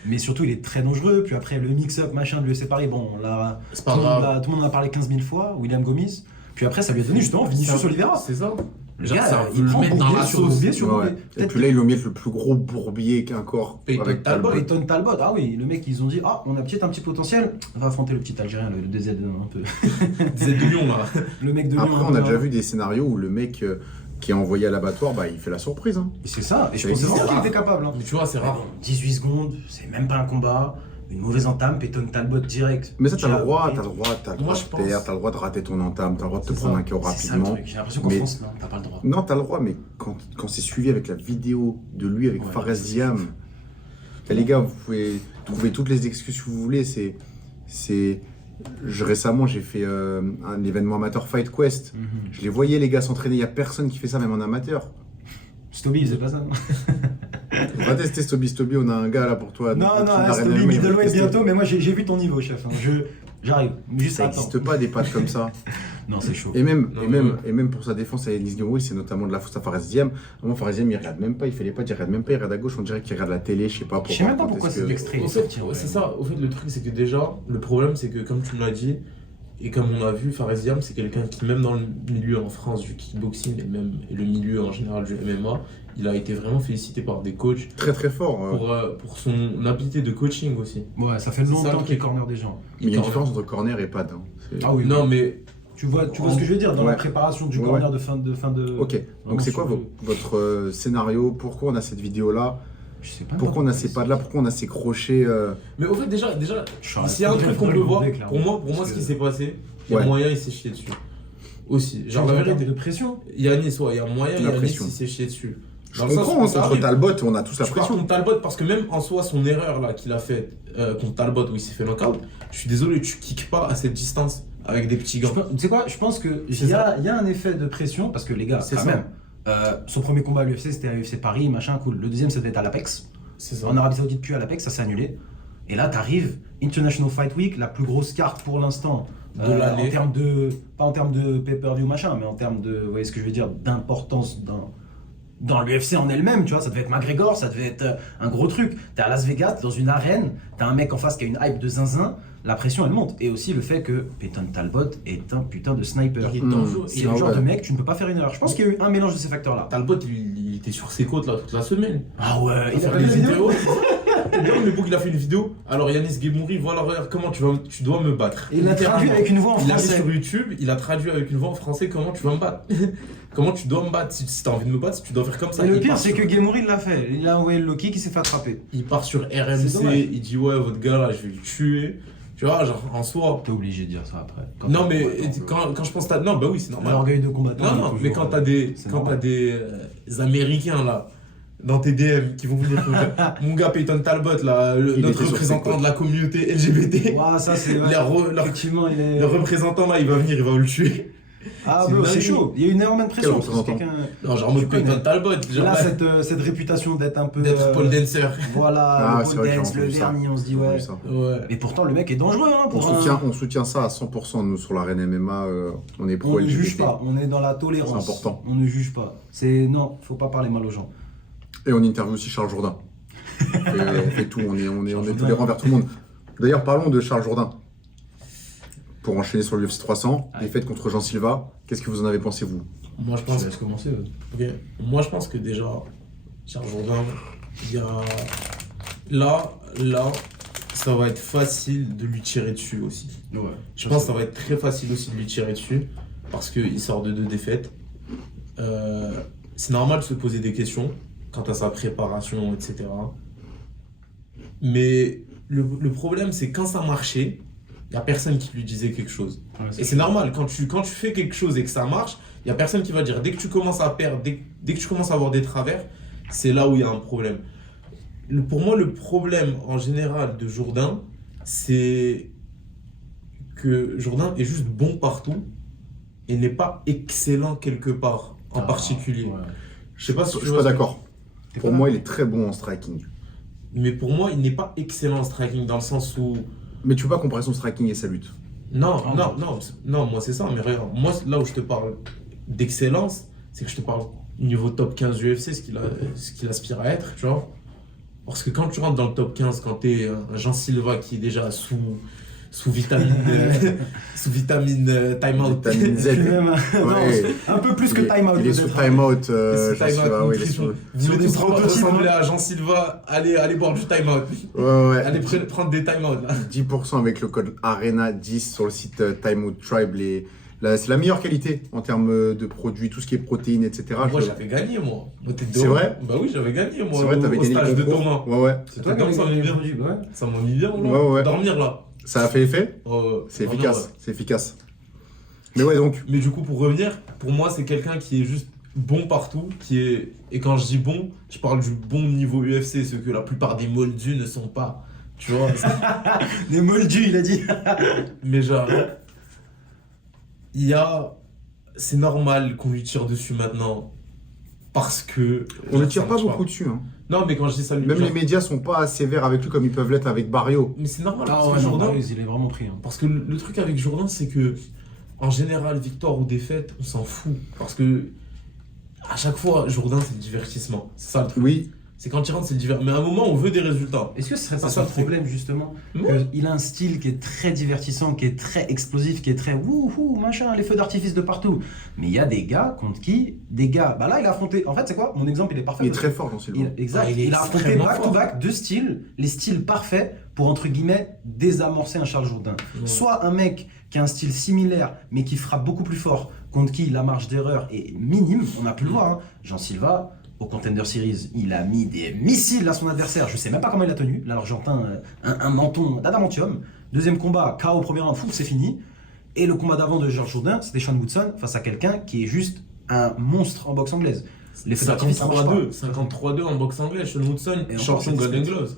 mais surtout il est très dangereux. Puis après, le mix-up machin de l'UFC Paris, bon, là, C'est tout pas le monde grave. en a parlé 15 000 fois, William Gomis. Puis après, ça lui a donné justement Vinicius Ça- Oliveira. C'est ça. Le Genre, gars, ça il veut prend le mettre dans bourbier la sur sauce. bourbier sur Ouais. bourbier. Et Peut-être puis là, ils lui ont mis le plus gros bourbier qu'encore Peyton avec Talbot. Talbot. Peyton Talbot, ah oui, le mec, ils ont dit, ah, on a peut-être un petit potentiel, on va affronter le petit Algérien, le DZ un peu. Des aides de Lyon, là. Le mec de Lyon. Après, un on peu, a déjà hein. vu des scénarios où le mec qui est envoyé à l'abattoir, bah, il fait la surprise. Hein. Et c'est ça, et je C'est pensais vraiment qu'il rare. était capable. Hein. Mais tu vois, c'est Mais rare. bon, 18 secondes, c'est même pas un combat, une mauvaise entame, Peyton Talbot direct. Mais ça, t'as le droit, Déjà, t'as le droit Moi, de je pense- perdre, t'as le droit de rater ton entame, t'as le droit de te C'est prendre ça. un KO c'est ça le rapidement. truc, j'ai l'impression qu'en Mais- France, non, t'as pas le droit. Non, t'as le droit, mais quand c'est suivi avec la vidéo de lui avec Ouais. Fares Ziam, les gars, vous pouvez trouver toutes les excuses que vous voulez. Récemment, j'ai fait un événement amateur Fight Quest. Je les voyais, les gars, s'entraîner. Il n'y a personne qui fait ça, même en amateur. Stoby, il faisait pas ça. On va tester Stoby. On a un gars là pour toi. Non, Donc, non, qui n'a rien Stoby, à aimer, il va middleweight tester. bientôt, mais moi j'ai vu ton niveau, chef. Hein. J'arrive, juste Ça attends. n'existe pas des pattes comme ça. Non, c'est chaud. Et même, Non, et mais même, ouais. et même pour sa défense à Yanis Desmoulins, c'est notamment de la faute à Fares Ziam. Moi, Fares Ziam, il regarde même pas, il fait les pattes, il regarde même pas, il regarde à gauche, on dirait qu'il regarde la télé, je sais pas Je pourquoi. sais même pas quand pourquoi est-ce cet que- extrait est Au fait, sorti. en c'est vrai. ça. Au fait, le truc, c'est que déjà, le problème, c'est que comme tu me l'as dit, et comme on a vu, Fares Ziam, c'est quelqu'un qui, même dans le milieu en France du kickboxing et le milieu en général du MMA, il a été vraiment félicité par des coachs Très très fort. pour son habilité de coaching aussi. Ouais, ça fait C'est ça, le longtemps qu'il truc. corner des gens. Mais il y a une Corner. différence entre corner et pad. Hein. C'est- Ah oui, Non, mais tu vois ce que je veux dire dans Ouais. la préparation du Ouais, corner de fin de. Ok, donc Vraiment c'est sur quoi le- votre scénario? Pourquoi on a cette vidéo-là? Je sais pas. Pourquoi on a ces pads-là? Pourquoi on a ces crochets Mais au fait, déjà Je suis s'il y a un truc qu'on peut voir, pour moi, Parce ce que- qui s'est passé, il y a Ouais. moyen, il s'est chié dessus. Aussi. Genre, la en termes vérité, de pression. Yanis, ouais, il y a moyen, La Yanis, pression. il s'est chié dessus. Je Dans le sens comprends, où hein, ça contre arrive. Talbot, on a tous la Je pense pression. contre Talbot, parce que même en soi, son erreur là qu'il a faite contre Talbot où il s'est fait knockout, je suis désolé, tu kicks pas à cette distance avec des petits Tu gants. sais quoi, je pense qu'il C'est y a un effet de pression parce que les gars, C'est quand ça. même, son premier combat à l'UFC c'était à l'UFC Paris, machin, cool. Le deuxième ça devait être à l'Apex. C'est ça. En Arabie Saoudite, puis à l'Apex, ça s'est annulé. Et là, t'arrives, International Fight Week, la plus grosse carte pour l'instant. De l'année. En termes de. Pas en termes de pay-per-view, machin, mais en termes de. Vous voyez ce que je veux dire? D'importance dans l'UFC en elle-même, tu vois, ça devait être McGregor, ça devait être un gros truc. T'es à Las Vegas, dans une arène, t'as un mec en face qui a une hype de zinzin, la pression elle monte. Et aussi le fait que Peyton Talbot est un putain de sniper. Il est dangereux. C'est le genre de mec, tu ne peux pas faire une erreur. Je pense qu'il y a eu un mélange de ces facteurs-là. Talbot, il était sur ses côtes là toute la semaine. Ah ouais, Il a fait des vidéos. Mais pour qu'il a fait une vidéo. Alors Yanis Gemouri, voilà, regarde comment tu dois me battre. Et il l'a traduit avec une voix en Il l'a mis français. sur YouTube, il a traduit avec une voix en français comment tu vas me battre. Comment tu dois me battre. Si t'as envie de me battre, tu dois faire comme ça. Et le Il pire, part c'est sur- que Gemouri l'a fait. Il a envoyé le Loki qui s'est fait attraper. Il part sur C'est RMC, dommage. il dit ouais, votre gars là, je vais le tuer. Tu vois, genre en soi. T'es obligé de dire ça après. Non, mais quand je pense à. Non, bah oui, c'est normal. L'orgueil de combattant. Non, il est non, toujours, mais quand t'as des, c'est quand normal. t'as des Américains là, dans tes DM qui vont venir. Mon gars Peyton Talbot, là, Il notre était sur ses représentant côtes. de la communauté LGBT, Ouah, ça c'est. Effectivement, il est. le représentant là, il va venir, il va le tuer. Ah, c'est bro, une c'est dinguerie. chaud. Il y a eu énormément de pression. Quel parce que c'est représentant quelqu'un- Non, genre en mode Tu connais. Peyton Talbot, Il genre a cette réputation d'être un peu. d'être Paul Dancer. Voilà, Ah, le c'est pole vrai que dance, j'ai le entendu ça. vernis, on se dit J'ai ouais. entendu ça. Ouais. Et pourtant, le mec est dangereux. Hein, pour On soutient ça à 100%, nous, sur l'arène MMA, on est On pro ne juge LGBT. pas, on est dans la tolérance. C'est important. On ne juge pas. Non, faut pas parler mal aux gens. Et on interviewe aussi Charles Jourdain. On fait tout, on est Charles tolérant Jourdain. envers tout le monde. D'ailleurs, parlons de Charles Jourdain. Pour enchaîner sur l'UFC 300, Ouais. défaite contre Jean Silva, qu'est-ce que vous en avez pensé, vous? Moi je Je pense. te laisse commencer. Ok. Moi je pense que déjà, Charles Jourdain, il y a. Là, ça va être facile de lui tirer dessus aussi. Ouais. Je pense que ça va être très facile aussi de lui tirer dessus parce qu'il sort de 2 défaites. C'est normal de se poser des questions quant à sa préparation, etc. Mais le problème, c'est quand ça marchait, il n'y a personne qui lui disait quelque chose. Et c'est normal, quand tu fais quelque chose et que ça marche, il n'y a personne qui va dire. Dès que tu commences à perdre, dès que tu commences à avoir des travers, c'est là où il y a un problème. Pour moi, le problème en général de Jourdain, c'est que Jourdain est juste bon partout et n'est pas excellent quelque part en particulier. Ouais. Je sais pas si Je tu suis vois pas ce que- d'accord. T'es Pour pas moi, d'accord. il est très bon en striking. Mais pour moi, il n'est pas excellent en striking dans le sens où. Mais tu peux pas comparer son striking et sa lutte. Non, Ah, non, non, non, moi c'est ça, mais regarde, moi là où je te parle d'excellence, c'est que je te parle niveau top 15 UFC, ce qu'il aspire à être, tu vois. Parce que quand tu rentres dans le top 15, quand t'es un Jean Silva qui est déjà sous vitamine, sous vitamine time-out. Vitamine Z. Tu es même, Ouais. un peu plus que time out. Il est sous peut-être. time-out, Sous Jean time-out Silva, ouais, il est nutrition. sur- Vous voulez des tous prototypes, ressembler hein. à Jean Silva, allez boire du time-out. Ouais, ouais. Allez prendre des time-out là. 10% avec le code ARENA10 sur le site Time Out Tribe. C'est la meilleure qualité en termes de produits, tout ce qui est protéines, etc. Moi Je- j'avais gagné moi. C'est vrai? Bah oui, j'avais gagné moi. C'est vrai, t'avais au gagné stage le de concours. Thomas. Ouais, ouais. C'est toi qui Comme avais ça, gagné on est le bien. produit, ouais. Ça m'a mis bien là. Ouais, ouais. Dormir là. Ça a fait effet? C'est Dormir, efficace, ouais. c'est efficace. Mais ouais, donc, Mais du coup, pour revenir, pour moi, c'est quelqu'un qui est juste bon partout, et quand je dis bon, je parle du bon niveau UFC, ce que la plupart des moldus ne sont pas. Tu vois. Des moldus, il a dit. Mais genre, c'est normal qu'on lui tire dessus maintenant. Parce que. on ne genre, tire ça pas marche beaucoup dessus. Hein. Non, mais quand je dis ça, lui. Même genre- les médias sont pas sévères avec lui comme ils peuvent l'être avec Barrio. Mais c'est normal, Ah parce ouais, que non, Jourdain. Marius, il est vraiment pris. Hein. Parce que le truc avec Jourdain, c'est que, en général, victoire ou défaite, on s'en fout. Parce que, à chaque fois, Jourdain, c'est le divertissement. C'est ça le truc. Oui, C'est quand il rentre, c'est le divertissement. Mais à un moment, on veut des résultats. Est-ce que ce serait pas C'est ça ça le le truc. problème justement Ouais. Il a un style qui est très divertissant, qui est très explosif, qui est très wouhou, machin, les feux d'artifice de partout. Mais il y a des gars contre qui, bah là il a affronté, en fait c'est quoi? Mon exemple il est parfait. il est parce très fort, Jean Silva. Exact. Ah, il est il a affronté extrêmement back-to-back deux styles, les styles parfaits pour entre guillemets désamorcer un Charles Jourdain. Ouais. Soit un mec qui a un style similaire mais qui frappe beaucoup plus fort, contre qui la marge d'erreur est minime, on a pu le voir. Hein. Jean Silva, au Contender Series, il a mis des missiles à son adversaire. Je sais même pas comment il a tenu. L'Argentin, un menton d'adamantium. Deuxième combat, KO au premier round, fou, c'est fini. Et le combat d'avant de George Jourdain, c'était Sean Woodson face à quelqu'un qui est juste un monstre en boxe anglaise. Les feux d'artifice, ça marche pas. 53-2 en boxe anglaise. Sean Woodson, Et encore, champion c'est Golden split. Gloves.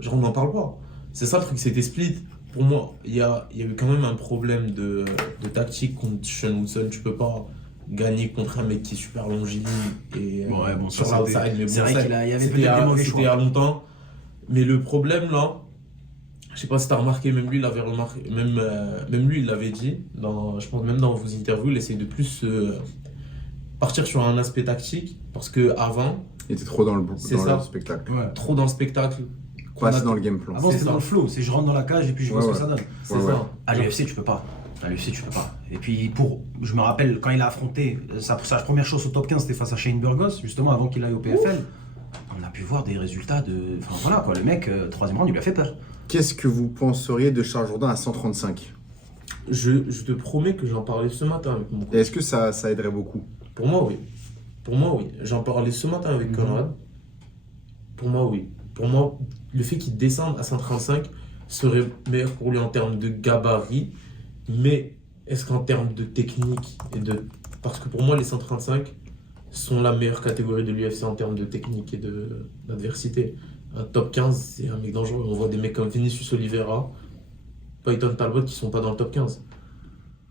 Genre, on n'en parle pas. C'est ça le truc, c'était split. Pour moi, il y a eu quand même un problème de tactique contre Sean Woodson. Tu peux pas gagner contre un mec qui est super longiligne et Ouais, bon, ça, sur l'outside. c'était- Mais bon, c'est vrai ça, qu'il y avait c'était peut-être des mauvais c'était il y choix. a longtemps. Mais le problème là, je sais pas si t'as remarqué, même lui il l'avait remarqué, même lui il l'avait dit, je pense même dans vos interviews, il essaye de plus partir sur un aspect tactique, parce que avant, Il était trop dans le C'est ça. spectacle. Ouais. trop dans le spectacle. Pas assez dans le game plan. Avant, C'est c'était ça. dans le flow. C'est je rentre dans la cage et puis je vois Ouais, ce que ça donne. C'est Ouais, ça. ouais. À l'UFC, tu peux pas. À l'UFC, tu peux pas. Et puis, je me rappelle quand il a affronté sa première chose au top 15, c'était face à Shane Burgos, justement avant qu'il aille au PFL. On a pu voir des résultats de. Enfin voilà quoi, le mec, troisième round, il lui a fait peur. Qu'est-ce que vous penseriez de Charles Jourdain à 135? Je te promets que j'en parlais ce matin avec mon coach. Et est-ce que ça aiderait beaucoup? Pour moi, oui. Pour moi, oui. J'en parlais ce matin avec Conrad. Pour moi, oui. Pour moi, le fait qu'il descende à 135 serait meilleur pour lui en termes de gabarit. Mais est-ce qu'en termes de technique et de... Parce que pour moi, les 135 sont la meilleure catégorie de l'UFC en termes de technique et d'adversité. Un top 15, c'est un mec dangereux. On voit des mecs comme Vinicius Oliveira, Payton Talbot qui sont pas dans le top 15.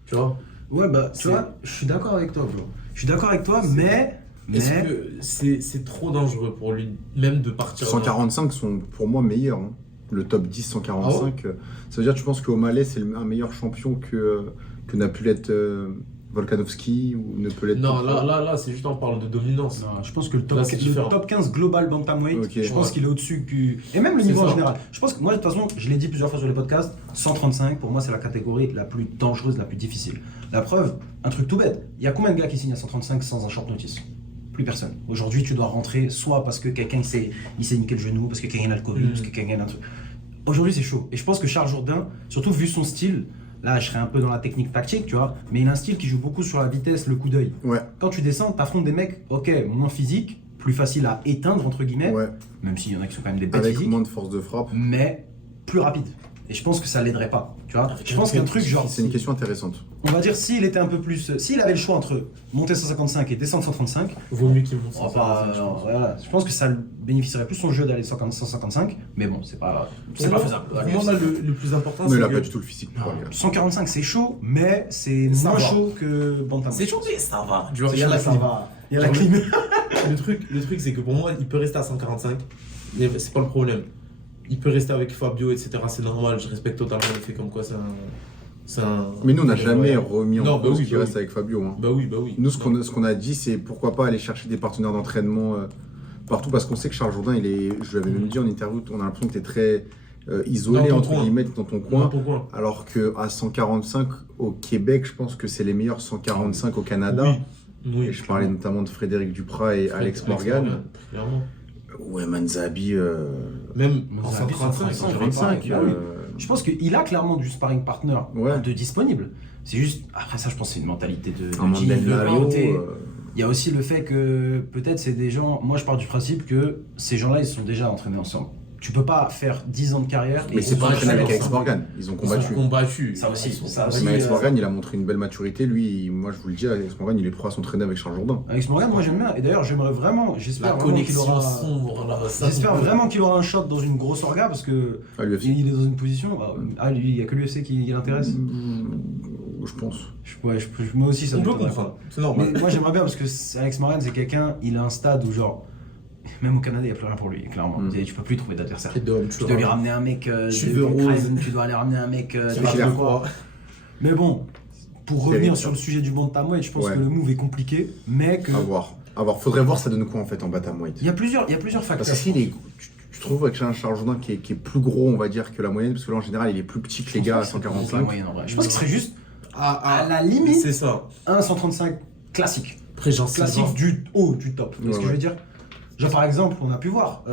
Tu vois? Ouais, bah, tu C'est- vois, je suis d'accord avec toi, bro. Je suis d'accord avec toi, mais. Est-ce que c'est trop dangereux pour lui, même de partir dans- 145 sont pour moi meilleurs. Hein. Le top 10, 145. Ça veut dire, tu penses qu'O'Malley, c'est un meilleur champion que n'a pu l'être Volkanovski ou ne peut l'être. Non, Topuria? là, c'est juste on parle de dominance. Non, je pense que le Là, c'est différent. top 15 global bantamweight, Ok. je pense Ouais. qu'il est au-dessus du... Et même le C'est niveau en ça. général. Je pense que moi, de toute façon, je l'ai dit plusieurs fois sur les podcasts, 135, pour moi, c'est la catégorie la plus dangereuse, la plus difficile. La preuve, un truc tout bête, il y a combien de gars qui signent à 135 sans un short notice? Plus personne. Aujourd'hui, tu dois rentrer soit parce que quelqu'un il s'est niqué le genou, parce que quelqu'un a le Covid, parce que quelqu'un a un truc. Aujourd'hui, c'est chaud. Et je pense que Charles Jourdain, surtout vu son style, là, je serais un peu dans la technique tactique, tu vois, mais il a un style qui joue beaucoup sur la vitesse, le coup d'œil. Ouais, Quand tu descends, t'affrontes des mecs, ok, moins physiques, plus facile à éteindre, entre guillemets, ouais. même s'il y en a qui sont quand même des bêtes Avec physiques, moins de force de frappe. mais plus rapide. Et je pense que ça l'aiderait pas, tu vois. Avec Je pense qu'un truc genre, C'est une question intéressante. on va dire, s'il était un peu plus, s'il avait le choix entre monter 155 et descendre 135, Vaut mieux qu'il monte on va pas, je pense. voilà, je pense que ça bénéficierait plus son jeu d'aller 155, mais bon, c'est pas faisable. Pour moi, là, le plus important, Mais il c'est a que... pas du tout le physique pour aller. 145 c'est chaud, mais c'est Ça moins va. chaud que Bantamweight. C'est chaud, mais ça va. Tu vois, Il y a la clim. Il y a la Genre, clim. Le truc, c'est que pour moi, il peut rester à 145, mais c'est pas le problème. Il peut rester avec Fabio, etc. C'est normal, je respecte totalement le fait comme quoi c'est un... Mais nous, on n'a Ouais. jamais remis en Non, bah cause oui, qu'il bah reste oui. avec Fabio. Hein. Bah oui. Nous, ce qu'on a dit, c'est pourquoi pas aller chercher des partenaires d'entraînement partout, parce qu'on sait que Charles Jourdain, je l'avais même dit en interview, on a l'impression que tu es très isolé, Dans ton entre coin. guillemets, dans ton Coin. coin. Ton coin. Alors qu'à 145 au Québec, je pense que c'est les meilleurs 145 au Canada. Oui. Et je parlais notamment de Frédéric Duprat et Alex Morgan. Clairement. Ouais, Manzabi, Même en Manzabi, 135. 135. Ah oui. Je pense qu'il a clairement du sparring partner Ouais. de disponible. C'est juste, après ça, je pense que c'est une mentalité de un Gilles, Mandel de Lalo, volonté. Il y a aussi le fait que peut-être c'est des gens. Moi, je pars du principe que ces gens-là, ils sont déjà entraînés ensemble. Tu peux pas faire 10 ans de carrière. Mais c'est on pas va entraîné avec jamais Alex Morgan, ils ont Ils combattu. sont combattus. Ça aussi, Ils sont ça combattus. aussi. Mais Alex euh, Morgan, il a montré une belle maturité. Lui, moi, je vous le dis, Alex Morgan, il est prêt à s'entraîner avec Charles Jourdain. Alex Morgan, moi j'aime bien. Et d'ailleurs, j'aimerais vraiment, La j'espère vraiment qu'il connexion aura. sombre, là. ça, J'espère vraiment qu'il aura un shot dans une grosse orga parce que À l'UFC. il est dans une position. Ah, lui, il y a que l'UFC qui l'intéresse. Je pense. Moi aussi, ça On peut m'étonnerait comprendre. pas. C'est normal. Mais moi j'aimerais bien parce que Alex Morgan c'est quelqu'un, il a un stade où genre, même au Canada il n'y a plus rien pour lui, clairement. Tu peux plus trouver d'adversaire. Et d'homme, Tu dois lui ramener un mec Cheveux de roses. Craven, tu dois aller ramener un mec Qui de va je sais le pas quoi. croire. Mais bon, pour Terrible, revenir ça. sur le sujet du bantamweight, je pense Ouais. que le move est compliqué, mais que À voir. Faudrait voir ça donne quoi en fait en bantamweight. il y a plusieurs Parce facteurs. que s'il est. Tu trouves avec un Charles Jourdain qui est plus gros, on va dire, que la moyenne, parce que là en général il est plus petit que les gars à C'est la 145. moyenne, en vrai. Je pense qu'il serait juste À à la limite C'est ça. un 135 classique. Après, j'en Classique du haut, du top. Tu vois ce que Ouais, je veux dire? Genre par exemple, on a pu voir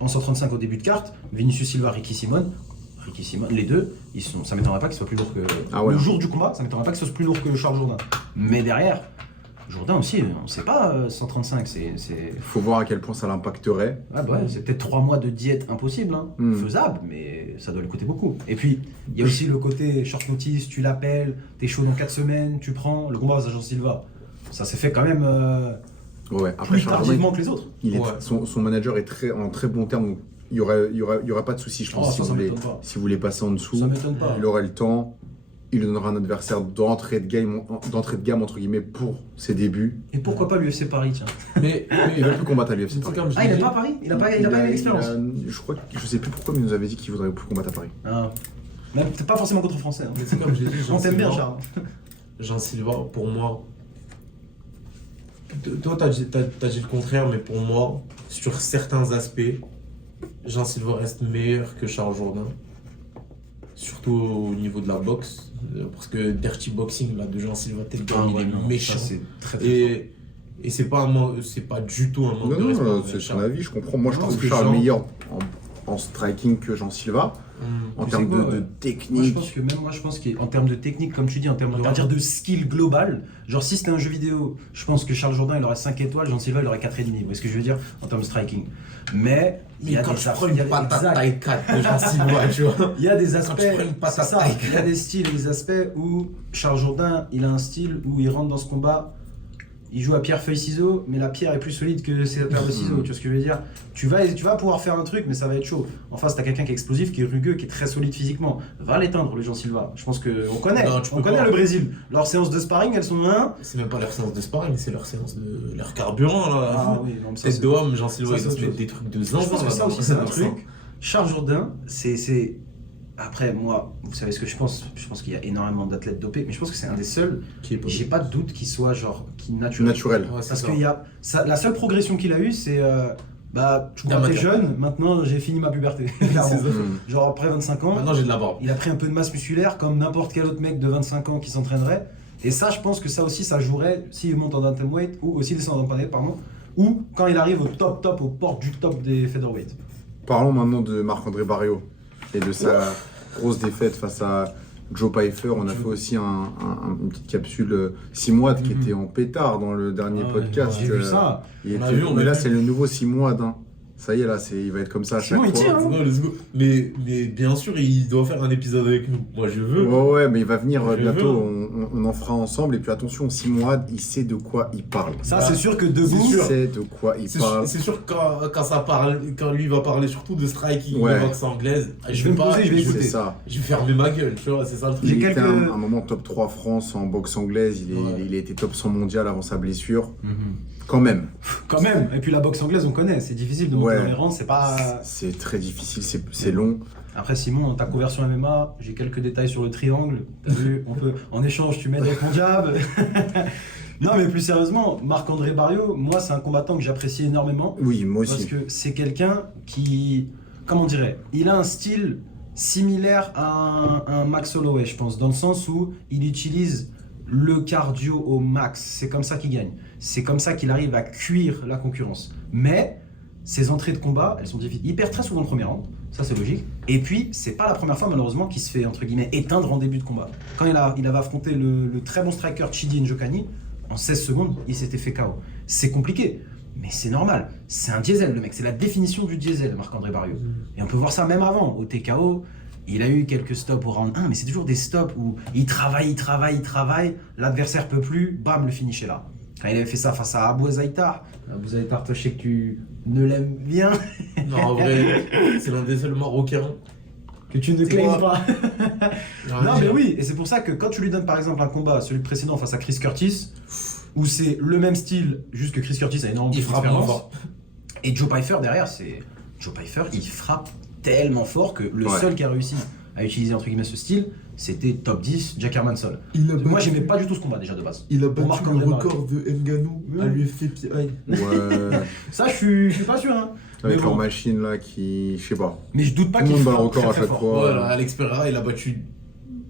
en 135 au début de carte, Vinicius Silva, Ricky Simon, les deux, ça m'étonnerait pas qu'ils soient plus lourds que. Ah ouais. Le jour du combat, ça m'étonnerait pas qu'ils soient plus lourds que Charles Jourdain. Mais derrière, Jourdain aussi, on sait pas, 135, c'est. Faut voir à quel point ça l'impacterait. Ah bah ouais, c'est peut-être 3 mois de diète impossible, hein. Faisable, mais ça doit lui coûter beaucoup. Et puis, il y a aussi le côté short notice, tu l'appelles, t'es chaud dans 4 semaines, tu prends le combat face à Jean Silva. Ça s'est fait quand même Ouais. Après plus Charles Jourdain, tardivement que les autres. il est, Ouais. son manager est en très bon terme, donc il y aurait pas de souci, je pense, Oh, si, ça vous voulez, m'étonne pas. si vous voulez passer en dessous. Ça m'étonne pas. Il aurait le temps, il lui donnera un adversaire d'entrée de gamme entre guillemets pour ses débuts. Et pourquoi pas l'UFC Paris, tiens. Mais, Il va plus combattre à l'UFC. c'est Paris. comme je Ah, il l'ai n'est dit. pas à Paris? Il a pas eu l'expérience. Je crois que je sais plus pourquoi, mais il nous avait dit qu'il voudrait plus combattre à Paris. Ah. Même t'es pas forcément contre français. Hein. Mais c'est comme je l'ai dit. On t'aime bien, Charles. Jean Silva, pour moi, Toi, t'as dit le contraire, mais pour moi, sur certains aspects, Jean Silva reste meilleur que Charles Jourdain. Surtout au niveau de la boxe. Parce que Dirty Boxing là, de Jean Silva, il est méchant. Ça, c'est très, très fort. Et c'est pas du tout un manque de Non, respect. non, envers c'est Charles. son avis, je comprends. Moi, je Non, trouve parce que Charles Jean- meilleur en striking que Jean Silva. En Tu sais termes quoi, de ouais. Moi, je technique. pense que même moi, je pense qu'en termes de technique, comme tu dis, en termes on va dire de skill global, genre si c'était un jeu vidéo, je pense que Charles Jourdain il aurait 5 étoiles, Jean Silva il aurait 4,5. Vous voyez ce que je veux dire en termes de striking. Mais il y a quand des tu aspects. prends une patate taille 4 de Jean Silva, tu vois. Il y a des Quand aspects, tu prends une c'est patate ça, taille. il y a des styles et des aspects où Charles Jourdain, il a un style où il rentre dans ce combat, il joue à pierre-feuille-ciseaux, mais la pierre est plus solide que ses paires de ciseaux, tu vois ce que je veux dire? Tu vas pouvoir faire un truc, mais ça va être chaud. En face, t'as quelqu'un qui est explosif, qui est rugueux, qui est très solide physiquement. Va l'éteindre, le Jean Silva. Je pense qu'on connaît, Non, tu on peux connaît pas. le Brésil. Leurs séances de sparring, elles sont C'est même pas leur séance de sparring, c'est leur séance de leur carburant là. Ah oui, non, mais ça, Tête de homme, Jean Silva, ça, il doit c'est se mettre autre des trucs de Je pense zinzin que ça là, aussi, c'est un dans truc. Charles Jourdain, c'est. Après, moi, vous savez ce que je pense qu'il y a énormément d'athlètes dopés, mais je pense que c'est un des seuls. qui est pas J'ai pas de doute qu'il soit genre qui naturel. Naturel. Ouais, c'est Parce ça. qu'il y a la seule progression qu'il a eue, c'est bah tu T'as vois, t'es ma- jeune, maintenant j'ai fini ma puberté. C'est Clairement. ça. Genre après 25 ans, Maintenant j'ai de la barbe. il a pris un peu de masse musculaire comme n'importe quel autre mec de 25 ans qui s'entraînerait. Et ça, je pense que ça aussi, ça jouerait s'il monte en bantamweight ou aussi descend en bantamweight, pardon, ou quand il arrive au top, aux portes du top des featherweight. Parlons maintenant de Marc-André Barriault et de sa grosse défaite face à Joe Pyfer. On a fait aussi une petite capsule 6 mois qui était en pétard dans le dernier podcast. J'ai vu ça. Il On a était- vu, on mais a là, vu. c'est le nouveau 6 mois d'un. Ça y est, là, il va être comme ça à chaque Simon, il fois. tire, hein. Non, let's go. Mais bien sûr, il doit faire un épisode avec nous. Moi je veux. Ouais, mais il va venir Je bientôt. veux. On en fera ensemble. Et puis attention, 6 mois, il sait de quoi il parle. Ça, Bah, c'est sûr que debout, c'est Il sûr. sait de quoi il parle. C'est sûr que quand ça parle, quand lui va parler surtout de striking, Ouais. de boxe anglaise, Je vais me poser, je vais C'est écouter. ça. Je vais fermer ma gueule, tu vois, c'est ça le truc. J'ai Il quelques- était un moment top 3 France en boxe anglaise. Il a été top 100 mondial avant sa blessure. Quand même. quand même. Et puis la boxe anglaise, on connaît, c'est difficile de monter Ouais. dans les rangs, c'est pas. C'est très difficile, c'est long. Après Simon, ta conversion MMA, j'ai quelques détails sur le triangle. T'as vu, en échange, tu m'aides avec mon jab. Non, mais plus sérieusement, Marc-André Barriault, moi, c'est un combattant que j'apprécie énormément. Oui, moi Parce aussi. que c'est quelqu'un qui, comment on dirait, il a un style similaire à un Max Holloway, je pense, dans le sens où il utilise le cardio au max. C'est comme ça qu'il gagne. C'est comme ça qu'il arrive à cuire la concurrence. Mais ses entrées de combat, elles sont difficiles. Il perd très souvent le premier round, ça c'est logique. Et puis, c'est pas la première fois malheureusement qu'il se fait, entre guillemets, éteindre en début de combat. Quand il avait affronté le très bon striker Chidi Njokani, en 16 secondes, il s'était fait KO. C'est compliqué, mais c'est normal. C'est un diesel, le mec. C'est la définition du diesel, Marc-André Barriault. Et on peut voir ça même avant. Au TKO, il a eu quelques stops au round 1, mais c'est toujours des stops où il travaille, l'adversaire peut plus, bam, le finish est là. Quand il avait fait ça face à Abou Zaïtar, toi je sais que tu ne l'aimes bien, Non, en vrai, c'est l'un des seuls Marocains. que tu ne C'est claimes quoi pas. Non mais oui, et c'est pour ça que quand tu lui donnes par exemple un combat, celui précédent face à Chris Curtis, où c'est le même style, juste que Chris Curtis a énormément Il frappe moins d'expérience, fort. et Joe Pyfer derrière, Joe Pyfer, il frappe tellement fort que le Ouais. seul qui a réussi à utiliser entre guillemets ce style, c'était top 10, Jack Hermanson. Moi j'aimais pas du tout ce combat déjà de base. Il a Pour battu Marc-André le record de Ngannou à l'UFC PI. Ouais. Ça je suis pas sûr hein. Avec Mais leur bon. machine là qui. Je sais pas. Mais je doute pas Tout le qu'il monde bat le frappe record très, à très chaque fort. fois. Voilà, Alex Pereira, il a battu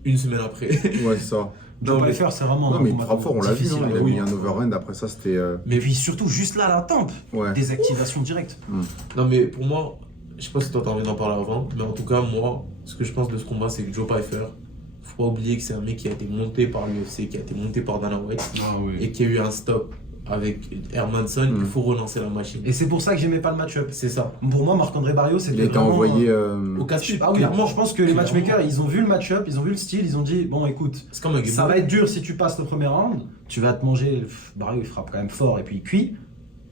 une semaine après. Ouais, c'est ça. Joe Non, mais- Pyfer c'est vraiment Non, un mais il combat frappe fort, on l'a vu. difficile Hein, à il a voir. mis un overhand. Après ça, c'était. Mais puis surtout juste là la tempe, Ouais. désactivation directe. Non, mais pour moi, je sais pas si toi t'as envie d'en parler avant, mais en tout cas, moi, ce que je pense de ce combat, c'est que Joe Pyfer, faut pas oublier que c'est un mec qui a été monté par l'UFC, qui a été monté par Dana White, et qui a eu un stop avec Hermanson. Il faut relancer la machine. Et c'est pour ça que j'aimais pas le match-up. C'est ça. Pour moi Marc-André Barriault c'était Il a été vraiment, envoyé. Au casse-pied. Ah oui, clairement. je pense que les Clairement. matchmakers, ils ont vu le match-up, ils ont vu le style, ils ont dit bon écoute, C'est comme un ça va être dur si tu passes le premier round, tu vas te manger, Barriault il frappe quand même fort et puis il cuit,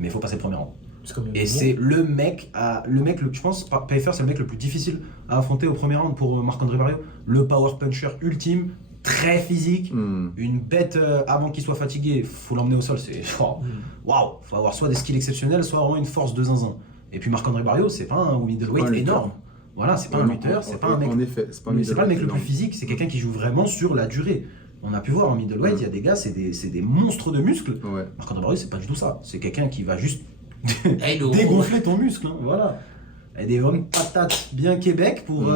mais il faut passer le premier round. C'est comme un Et c'est je pense, Pyfer c'est le mec le plus difficile à affronter au premier round pour Marc-André Barriaux. Le power puncher ultime, très physique, une bête avant qu'il soit fatigué, faut l'emmener au sol, c'est waouh, faut avoir soit des skills exceptionnels, soit vraiment une force de zinzin. Et puis Marc-André Barriaux, c'est pas un middleweight C'est pas un énorme. Voilà, c'est pas un lutteur, c'est pas un mec. En effet, c'est pas un Mais c'est pas le mec le middleweight plus physique, c'est quelqu'un qui joue vraiment sur la durée. On a pu voir en middleweight, il y a des gars, c'est des monstres de muscles. Ouais. Marc-André Barrios, c'est pas du tout ça. C'est quelqu'un qui va juste Hello. dégonfler ton muscle. Hein, voilà. Et des bonnes patates bien Québec pour.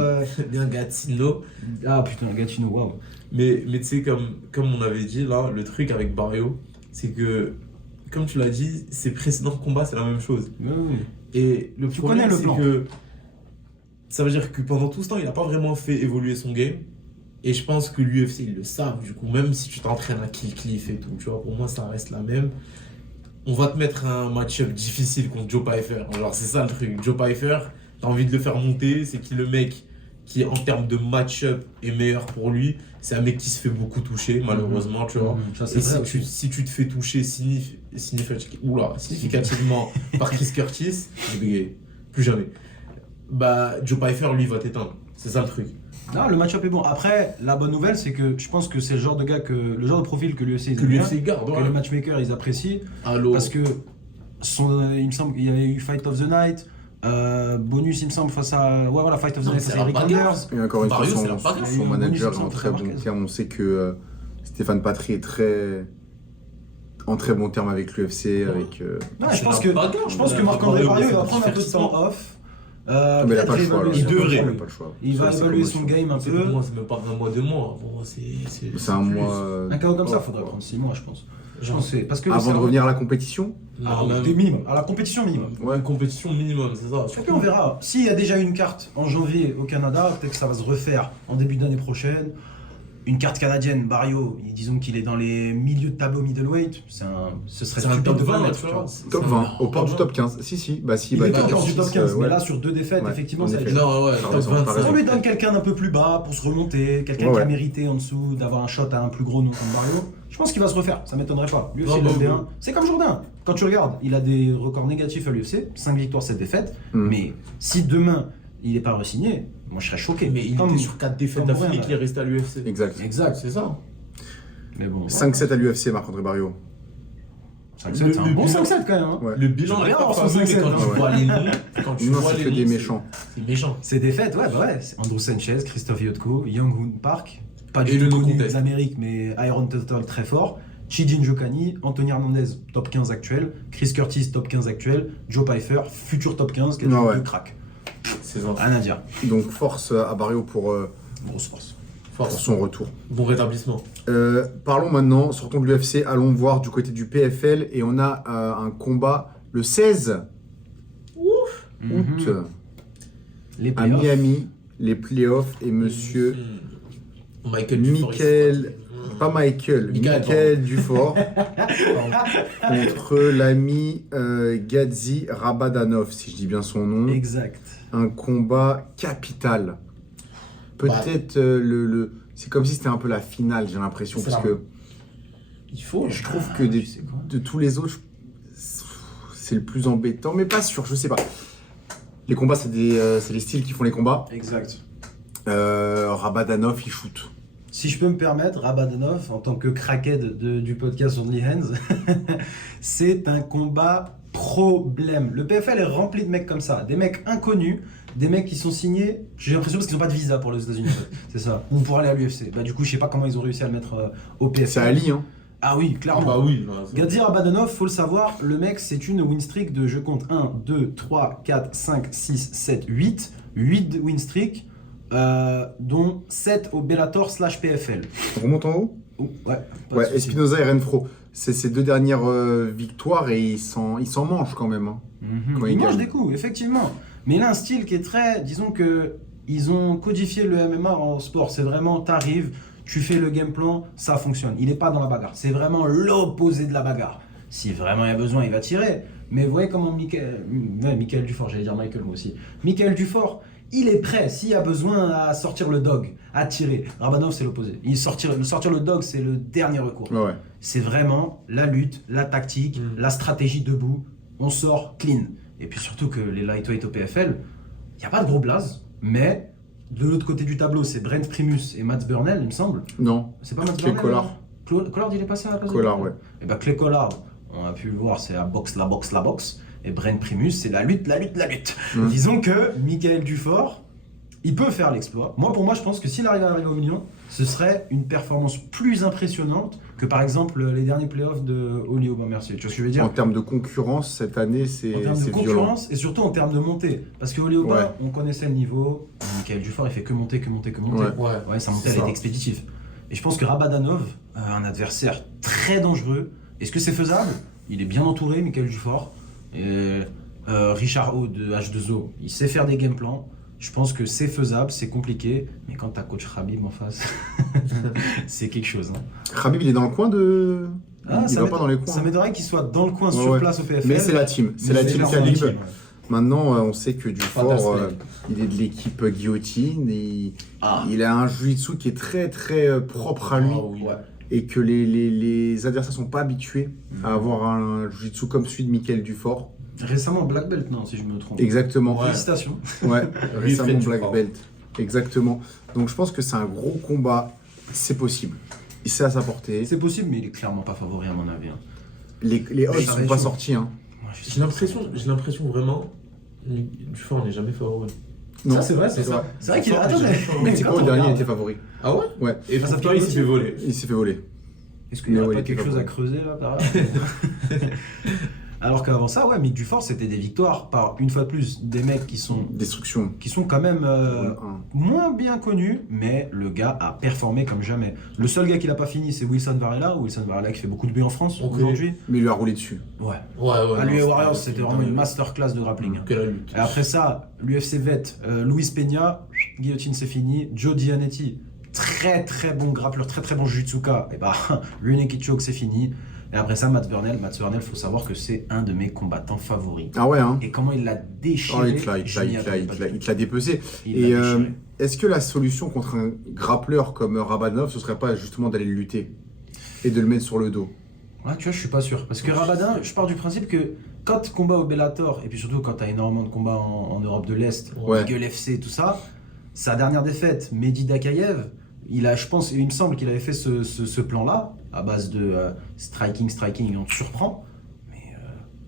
Bien Gatineau. Ah putain, Gatineau, waouh. Mais tu sais, comme on avait dit là, le truc avec Barrio, c'est que, comme tu l'as dit, ses précédents combats, c'est la même chose. Oui. Et le Tu problème, connais le c'est plan. que ça veut dire que pendant tout ce temps, il n'a pas vraiment fait évoluer son game. Et je pense que l'UFC, ils le savent. Du coup, même si tu t'entraînes à Kill Cliff et tout, tu vois, pour moi, ça reste la même. On va te mettre un match-up difficile contre Joe Pyfer. Genre, c'est ça le truc. Joe Pyfer, t'as envie de le faire monter. C'est qui le mec qui, en termes de match-up, est meilleur pour lui. C'est un mec qui se fait beaucoup toucher, malheureusement, tu vois. Ça, c'est Et vrai si tu te fais toucher significativement par Chris Curtis, j'ai bégayé. Plus jamais. Bah, Joe Pyfer, lui, va t'éteindre. C'est ça le truc. Non, le match-up est bon. Après, la bonne nouvelle, c'est que je pense que c'est le genre de gars le genre de profil que l'UFC Que l'UFC garde, que ouais. les matchmakers ils apprécient. Allô. Parce que il me semble qu'il y avait eu Fight of the Night, bonus il me semble face à Fight of the Non, Night c'est face à la Eric bagarre. Anders. Et encore une fois, Barrios, son, c'est la bagarre. son Il y a eu manager est un en très bon bonus, terme. On sait que Stéphane Patry est en très bon terme avec l'UFC. Avec, Non, C'est je pense la que bagarre, Marc-André Barrio, Barrio il c'est va un prendre un peu de divertissement. temps off. mais il n'a pas le choix. réévaluer Il son devrait. game. Il n'a pas le choix. Il va Ça, c'est évaluer comme son ça. game un C'est pour peu. moi, c'est même pas un mois, 2 mois. Pour moi, C'est un mois. Un KO comme ça, off, faudrait quoi. prendre 6 mois, je pense. Je Genre, pense que c'est- parce que Avant de revenir à la compétition. Ah, même t'es minimum. À la compétition minimum. une compétition minimum, c'est ça. Et puis on verra. S'il y a déjà une carte en janvier au Canada, peut-être que ça va se refaire en début d'année prochaine. Une carte canadienne, Barrio, disons qu'il est dans les milieux de tableau middleweight. Ce serait C'est un stupide top de pas 20, le mettre, tu tu vois. vois. Top 20, au port du top 15. Si. Bah si, Il bah est top au port du 15, top 15, mais ouais. là sur deux défaites, Ouais, effectivement, en ça va effet. être Non, ouais, T'as top raison, t'as 25. raison. on lui donne quelqu'un d'un peu plus bas pour se remonter, quelqu'un Ouais, qui a ouais. mérité en dessous d'avoir un shot à un plus gros nom comme Barrio. Je pense qu'il va se refaire, ça m'étonnerait pas. L'UFC Non, il l'aime bah, bien. C'est comme Jourdain. Quand tu regardes, il a des records négatifs à l'UFC, 5 victoires, 7 défaites. Mais si demain il n'est pas re-signé, moi je serais choqué. Mais il Comme- était sur 4 défaites comme d'affilée Morin, qu'il est resté à l'UFC. Exact. Exact. C'est ça. Mais bon, 5-7 à l'UFC, Marc-André Barrio. 5-7, c'est un bon 5-7 quand même. Hein. Ouais. Le bilan J'aimerais n'est bien pas avoir son fameux, mais 5-7, quand hein. tu vois les noms, quand tu Non, vois c'est les que noms, des c'est- méchants. C'est méchant. Ces défaites, ouais, bah ouais. C'est Andrew Sanchez, Christophe Yotko, Young Hoon Park, pas Et du le tout no connu contest. des Amériques, mais Iron Turtle très fort. Chijin Jokani, Anthony Hernandez, top 15 actuel. Chris Curtis, top 15 actuel. Joe Pyfer, futur top 15, qui a Non, du ouais. crack. C'est ça. Rien à dire. Donc force à Barrio pour Grosse force. Force. son retour. Bon rétablissement. Parlons maintenant, sortons de l'UFC, allons voir du côté du PFL et on a un combat le 16 août Les à playoffs. Miami, les playoffs et monsieur Michael Dufort, Michael, il pas Michael, Michael, Michael Dufort contre l'ami Gadzi Rabadanov, si je dis bien son nom. Exact. Un combat capital. Peut-être c'est comme si c'était un peu la finale, j'ai l'impression, C'est parce ça. que Il faut. je trouve que tu sais quoi de tous les autres, c'est le plus embêtant, mais pas sûr, je sais pas. Les combats, c'est les styles qui font les combats. Exact. Rabadanov, il shoot. Si je peux me permettre, Rabadanov, en tant que crackhead du podcast Only Hands, c'est un combat problème. Le PFL est rempli de mecs comme ça, des mecs inconnus, des mecs qui sont signés, j'ai l'impression parce qu'ils n'ont pas de visa pour les États-Unis, en fait. C'est ça, ou pour aller à l'UFC. Bah, du coup, je sais pas comment ils ont réussi à le mettre au PFL. C'est Ali, hein. Ah oui, Ah clairement. bah oui. non, ça- Gadzi Rabadanov, faut le savoir, le mec, c'est une win streak de, je compte, 1, 2, 3, 4, 5, 6, 7, 8. 8 win streak, dont 7 au Bellator / PFL. On remonte en haut. Oh, ouais, pas de Ouais, souci. Espinoza et Renfro. C'est ces deux dernières victoires et ils s'en mangent quand même. Hein. Mhm. Quand Il il mange gagne. des coups, effectivement. Mais il a un style qui est très. Disons que ils ont codifié le MMA en sport. C'est vraiment, t'arrives, tu fais le game plan, ça fonctionne. Il n'est pas dans la bagarre. C'est vraiment l'opposé de la bagarre. Si vraiment il y a besoin, il va tirer. Mais vous voyez comment Michael Dufort, j'allais dire Michael moi aussi. Michael Dufort, il est prêt, s'il y a besoin, à sortir le dog, à tirer. Rabanov, c'est l'opposé. Sortir le dog, c'est le dernier recours. Ouais. C'est vraiment la lutte, la tactique, la stratégie debout. On sort clean. Et puis surtout que les lightweight au PFL, il n'y a pas de gros blaze, mais de l'autre côté du tableau, c'est Brent Primus et Mats Burnell, il me semble. Non. C'est pas Mats Clay Burnell Collard. hein Collard, il est passé à la place de Collard, Burnell. Et bah Clay Collard, on a pu le voir, c'est la boxe. Et Brent Primus, c'est la lutte. Disons que Michael Dufort, Il peut faire l'exploit. Pour moi, je pense que s'il arrive à arriver au million, ce serait une performance plus impressionnante que par exemple les derniers playoffs de Oli Aubameyang. Tu vois ce que je veux dire? En termes de concurrence, cette année, c'est En termes de c'est violent. concurrence et surtout en termes de montée. Parce que Oli Aubameyang, on connaissait le niveau. Michael Dufort, il fait que monter. Ouais, sa montée, elle est expéditive. Et je pense que Rabadanov, un adversaire très dangereux, est-ce que c'est faisable? Il est bien entouré, Michael Dufort. Et, Richard O de H2O, il sait faire des game plans. Je pense que c'est faisable, c'est compliqué, mais quand t'as coach Khabib en face, c'est quelque chose. Hein. Khabib, il est dans le coin de. Il ça va pas dans les coins. Ça m'étonnerait qu'il soit dans le coin Ouais, sur ouais. place au PFL. Mais c'est la team. C'est la team leur Khabib. team, ouais. Maintenant, on sait que Dufort, Fantastique. il est de l'équipe Guillotine. Et Ah. il a un jiu-jitsu qui est très très propre à lui. Ah oui. Ouais. Et que les adversaires sont pas habitués à avoir un jiu-jitsu comme celui de Michael Dufort. Récemment Black Belt, non, si je me trompe. Exactement. Ouais. Félicitations. Ouais, Lui et récemment Fred Black Dufort. Belt. Exactement. Donc je pense que c'est un gros combat. C'est possible. C'est à sa portée. C'est possible, mais il est clairement pas favori à mon avis. Hein. Les odds Ça va sont être pas chaud. sortis. Hein. Moi, je suis J'ai l'impression vraiment, Dufort n'est jamais favori. Non, Ça, c'est vrai, c'est ça. C'est vrai qu'il Dufort attends, n'est jamais mais- favori. mais Mexico, quand on le dernier, il regarde- était favori. Ah ouais? Ouais. Et Ah, ça pourtant, fait il s'est fait voler. Il s'est fait voler. Est-ce qu'il n'y a Mais pas ouais, quelque il chose était à creuser là par là Alors qu'avant ça, ouais, Mick Dufort, c'était des victoires par, une fois de plus, des mecs qui sont Destruction. quand même Un. moins bien connus, mais le gars a performé comme jamais. Le seul gars qui l'a pas fini, c'est Wilson Varela qui fait beaucoup de bruit en France Ok. aujourd'hui. Mais il lui a roulé dessus. Ouais. Ouais, À lui et non, Warriors, c'était c'était vraiment une masterclass de grappling. hein. Que la lutte. Et après ça, l'UFC vet, Luis Peña, guillotine c'est fini. Joe Giannetti, très très bon grappleur, très très bon jujutsuka. Et bah, lui naked choke c'est fini. Et après ça, Matt Burnell, faut savoir que c'est un de mes combattants favoris. Ah ouais, hein. Et comment il l'a Oh, déchiré, je m'y attendais pas du tout. il te l'a dépecé. Il Et l'a déchiré. est-ce que la solution contre un grappleur comme Rabanov, ce serait pas justement d'aller le lutter et de le mettre sur le dos? Ouais, tu vois, je suis pas sûr. Parce que Rabadin, je pars du principe que quand combat au Bellator, et puis surtout quand t'as énormément de combats en Europe de l'Est, Ouais. Eagle FC, tout ça, sa dernière défaite, Mehdi Dakayev, il me semble qu'il avait fait ce plan-là, à base de striking, on te surprend. Mais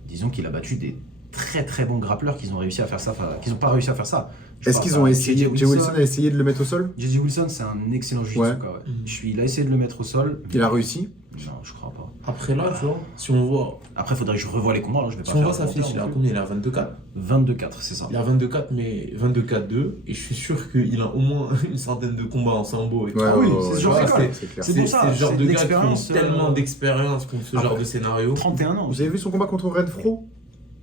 disons qu'il a battu des très très bons grappleurs qui ont réussi à faire ça, qu'ils n'ont pas réussi à faire ça. Je Est-ce parle qu'ils pas ont de essayé? J.J. Jay Wilson a essayé de le mettre au sol? J.J. Wilson, c'est un excellent jujitsuka, ouais. Mhm. Il a essayé de le mettre au sol. Il a réussi? Non, je crois pas. Après là, tu vois, si on voit, Après, faudrait que je revoie les combats. Là, je vais pas si on faire voit sa le fiche, il commentaire a non combien? Il a 22-4. plus. 22-4, c'est ça. Il a 22-4, mais 22-4-2. Et je suis sûr qu'il a au moins une centaine de combats en sambo. Et tout. Ah oui, c'est ce genre ouais, d'école. c'est clair. C'est pour ça, le genre c'est de de gars qui ont l'expérience, tellement d'expérience contre ce genre de scénario. 31 ans. Vous avez vu son combat contre Renfro?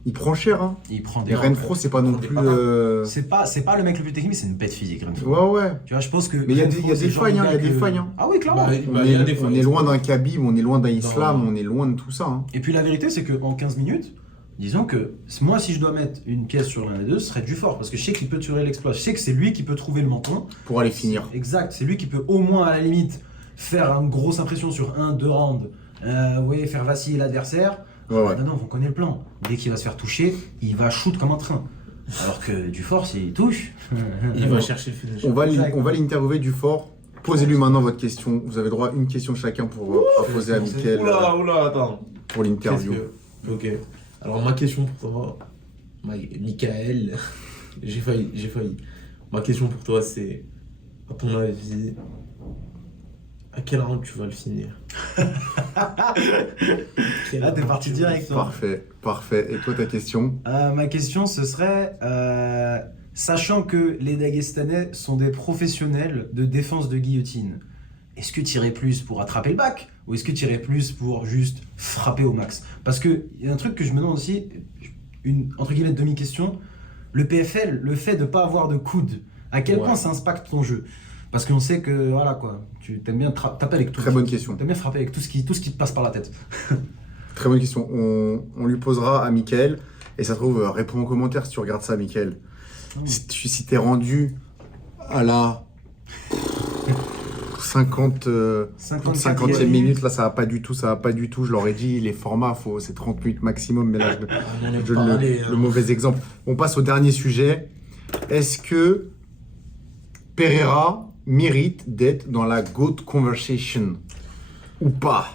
Il prend cher, hein. Il prend des. Et Renfro, c'est pas non prend des plus. patates. C'est pas le mec le plus technique, mais c'est une bête physique, Renfro. Ouais, ouais. Tu vois, je pense que. Mais il y a Renfro, des c'est le genre failles, de hein, gars il y a des que- failles, hein. Ah oui, clairement. Bah, On, bah, il y a des est, fois, on est loin d'un Khabib, on est loin d'un Islam, Non. on est loin de tout ça. Hein. Et puis la vérité, c'est qu'en 15 minutes, disons que moi, si je dois mettre une pièce sur l'un des deux, ce serait Dufort. Parce que je sais qu'il peut tuer l'exploit. Je sais que c'est lui qui peut trouver le menton. Pour aller finir. Exact. C'est lui qui peut au moins, à la limite, faire une grosse impression sur 1-2 rounds. Faire vaciller l'adversaire. Ouais, ouais. Non, on connaît le plan. Dès qu'il va se faire toucher, il va shoot comme un train. Alors que Dufort, s'il touche. Il va chercher le finish. On va l'interviewer du fort. Posez-lui maintenant votre question. Vous avez droit à une question chacun pour à poser à Mickaël Oula, attends. pour l'interview. Ok. Alors, ma question pour toi, Mickaël, j'ai failli. Ma question pour toi, c'est, à ton avis, à quel round tu vas le finir? Là, t'es parti direct. toi. Parfait. Et toi, ta question? Ma question, ce serait, sachant que les Dagestanais sont des professionnels de défense de guillotine, est-ce que tu irais plus pour attraper le bac ou est-ce que tu irais plus pour juste frapper au max? Parce qu'il y a un truc que je me demande aussi, une entre guillemets demi-question, le PFL, le fait de ne pas avoir de coude, à quel Ouais. point ça impacte ton jeu? Parce qu'on sait que, voilà quoi, tu aimes bien taper avec tout. Très bonne question. Tu aimes bien frapper avec tout ce qui te passe par la tête. Très bonne question. On lui posera à Mickaël. Et ça se trouve, réponds en commentaire si tu regardes ça, Mickaël. Si t'es rendu à la 50e minute, là, ça va pas du tout. Je leur ai dit, les formats, c'est 30 minutes maximum, mais là, je donne le mauvais exemple. On passe au dernier sujet. Est-ce que Pereira mérite d'être dans la GOAT Conversation ou pas?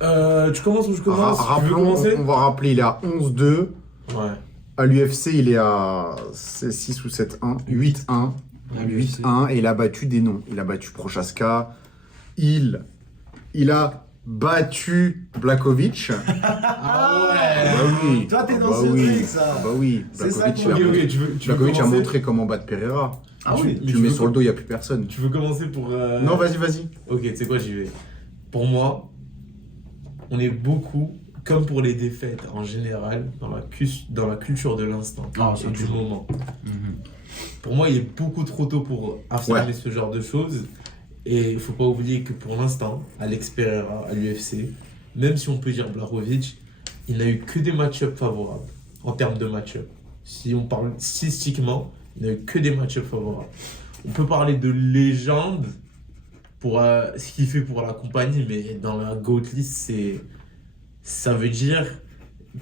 Tu commences ou je commence? Tu veux Rappelons, commencer? on va rappeler, il est à 11-2. Ouais. À l'UFC, il est à 6 ou 7-1, 8-1. À l'UFC. 8-1 et il a battu des noms. Il a battu Prochaska. Il a battu Blakovic. Ah Bah oui. Toi, t'es Ah dans bah ce oui. truc, ça. Ah bah oui. C'est ça Blakovic, qu'on- il a, Ok, ok, tu veux Blakovic a commencer montré comment battre Pereira. Ah oui. Tu le mets sur le dos, il n'y a plus personne. Tu veux commencer pour. Non, vas-y. Ok, tu sais quoi, j'y vais. Pour moi, on est beaucoup, comme pour les défaites en général, dans la culture de l'instant Ah, et ça, du toujours. moment. Mhm. Pour moi, il est beaucoup trop tôt pour affirmer Ouais. ce genre de choses. Et il faut pas oublier que pour l'instant, Alex Pereira à l'UFC, même si on peut dire Blachowicz, il n'a eu que des match-ups favorables en termes de match-up. Si on parle statistiquement, il n'a eu que des match-ups favorables. On peut parler de légende pour ce qu'il fait pour la compagnie, mais dans la GOAT list, ça veut dire,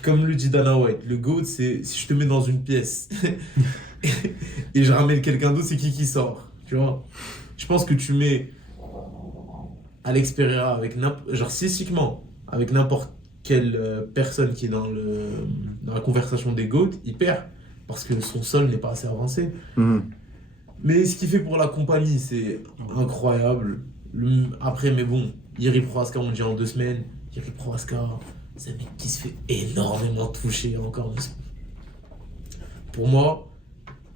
comme le dit Dana White, le GOAT, c'est si je te mets dans une pièce et je ramène quelqu'un d'autre, c'est qui sort, tu vois. Je pense que tu mets Alex Pereira avec genre statistiquement, avec n'importe quelle personne qui est dans la conversation des GOAT, il perd parce que son sol n'est pas assez avancé. Mhm. Mais ce qu'il fait pour la compagnie, c'est incroyable. Après, mais bon, Jiri Prohaska, on dit en 2 semaines. Jiri Prohaska, c'est un mec qui se fait énormément toucher encore. Pour moi,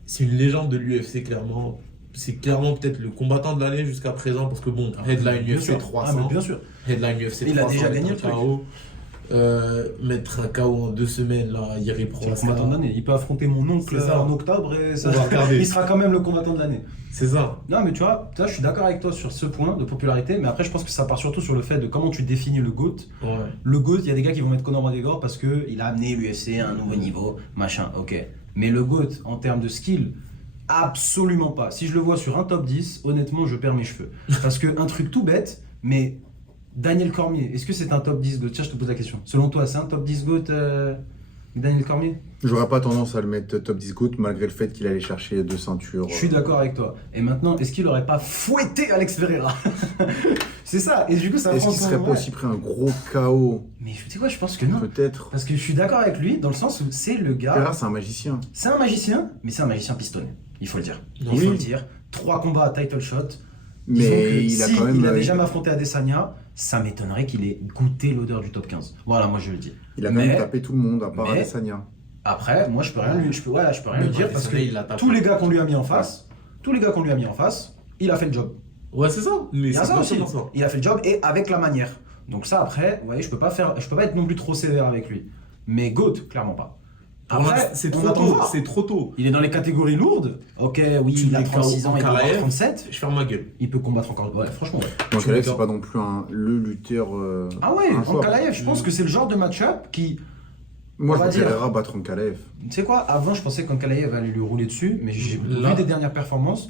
c'est une légende de l'UFC, clairement. C'est clairement peut-être le combattant de l'année jusqu'à présent, parce que bon, headline Bien UFC sûr. 300. Ah, mais bien sûr. Headline UFC 300. Il a déjà gagné mettre le un truc. KO. Mettre un KO en 2 semaines, là, Jiri C'est le Prohaska. combattant de l'année. Il peut affronter mon oncle C'est ça. en octobre et ça, On va regarder. il sera quand même le combattant de l'année. C'est ça. Non, mais tu vois, je suis d'accord avec toi sur ce point de popularité, mais après, je pense que ça part surtout sur le fait de comment tu définis le GOAT. Ouais. Le GOAT, il y a des gars qui vont mettre Conor McGregor parce qu'il a amené l'UFC à un nouveau niveau, machin, ok. Mais le GOAT, en termes de skill, absolument pas. Si je le vois sur un top 10, honnêtement, je perds mes cheveux. Parce que un truc tout bête, mais Daniel Cormier, est-ce que c'est un top 10 GOAT? Tiens, je te pose la question. Selon toi, c'est un top 10 GOAT, Daniel Cormier? J'aurais pas tendance à le mettre top 10 GOAT malgré le fait qu'il allait chercher 2 ceintures. Je suis d'accord avec toi. Et maintenant, est-ce qu'il aurait pas fouetté Alex Pereira? C'est ça. Et du coup, ça Est-ce prend qu'il son- serait pas ouais. aussi pris un gros KO? Mais tu sais quoi, je pense que non. Peut-être. Parce que je suis d'accord avec lui dans le sens où c'est le gars. Pereira, c'est un magicien. C'est un magicien, mais c'est un magicien pistonné. Il faut le dire. Non, Il faut oui. le dire. 3 combats à title shot. Disons que Mais il a si quand même. il avait jamais affronté Adesanya, ça m'étonnerait qu'il ait goûté l'odeur du top 15. Voilà, moi je le dis. Il a quand même Mais- tapé tout le monde à part mais- Adesanya. Après, moi je peux rien lui, je peux rien lui dire parce que il l'a tapé. tous les gars qu'on lui a mis en face, il a fait le job. Ouais, c'est ça. Mais Il y a c'est ça aussi. exactement ça. Il a fait le job et avec la manière. Donc ça après, vous voyez, je peux pas être non plus trop sévère avec lui. Mais GOAT, clairement pas. Pour moi, Après, c'est on trop attend de tôt. voir. C'est trop tôt. Il est dans les catégories lourdes. Ok, oui, Tu il a mets 36 ans, il va avoir Ankalaev. 37. Je ferme ma gueule. Il peut combattre encore. Ouais, franchement, ouais. Donc Tu Alex, mets c'est pas non plus le lutteur. Ah ouais, un fort. Ankalaev, je pense que c'est le genre de match-up qui. Moi, on je va vois dire- Pereira battre Ankalaev. Tu sais quoi, avant je pensais qu'Ankalaev allait lui rouler dessus, mais j'ai Là. vu des dernières performances.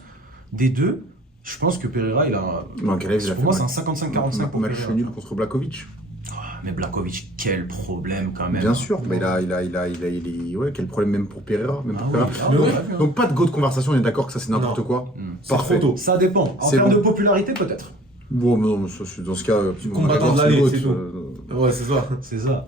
Des deux, je pense que Pereira, il a. Non, Ankalaev, il a Pour moi, fait c'est un 55-45 pour match Pereira. nul contre Blakovic. Mais Blakovic, quel problème quand même. Bien sûr, mais ouais, quel problème même pour Pereira. Même Ah pour oui, Pereira. ah Mais ouais, ouais. ouais. Donc pas de go de conversation, on est d'accord que ça c'est n'importe Non. quoi. Hmm. C'est Parfait. trop tôt. Ça dépend. En C'est termes bon. de popularité, peut-être. Bon, mais non, mais ça, dans ce cas, Combattant de l'année, c'est tout. tout. Ouais, c'est ça. C'est ça.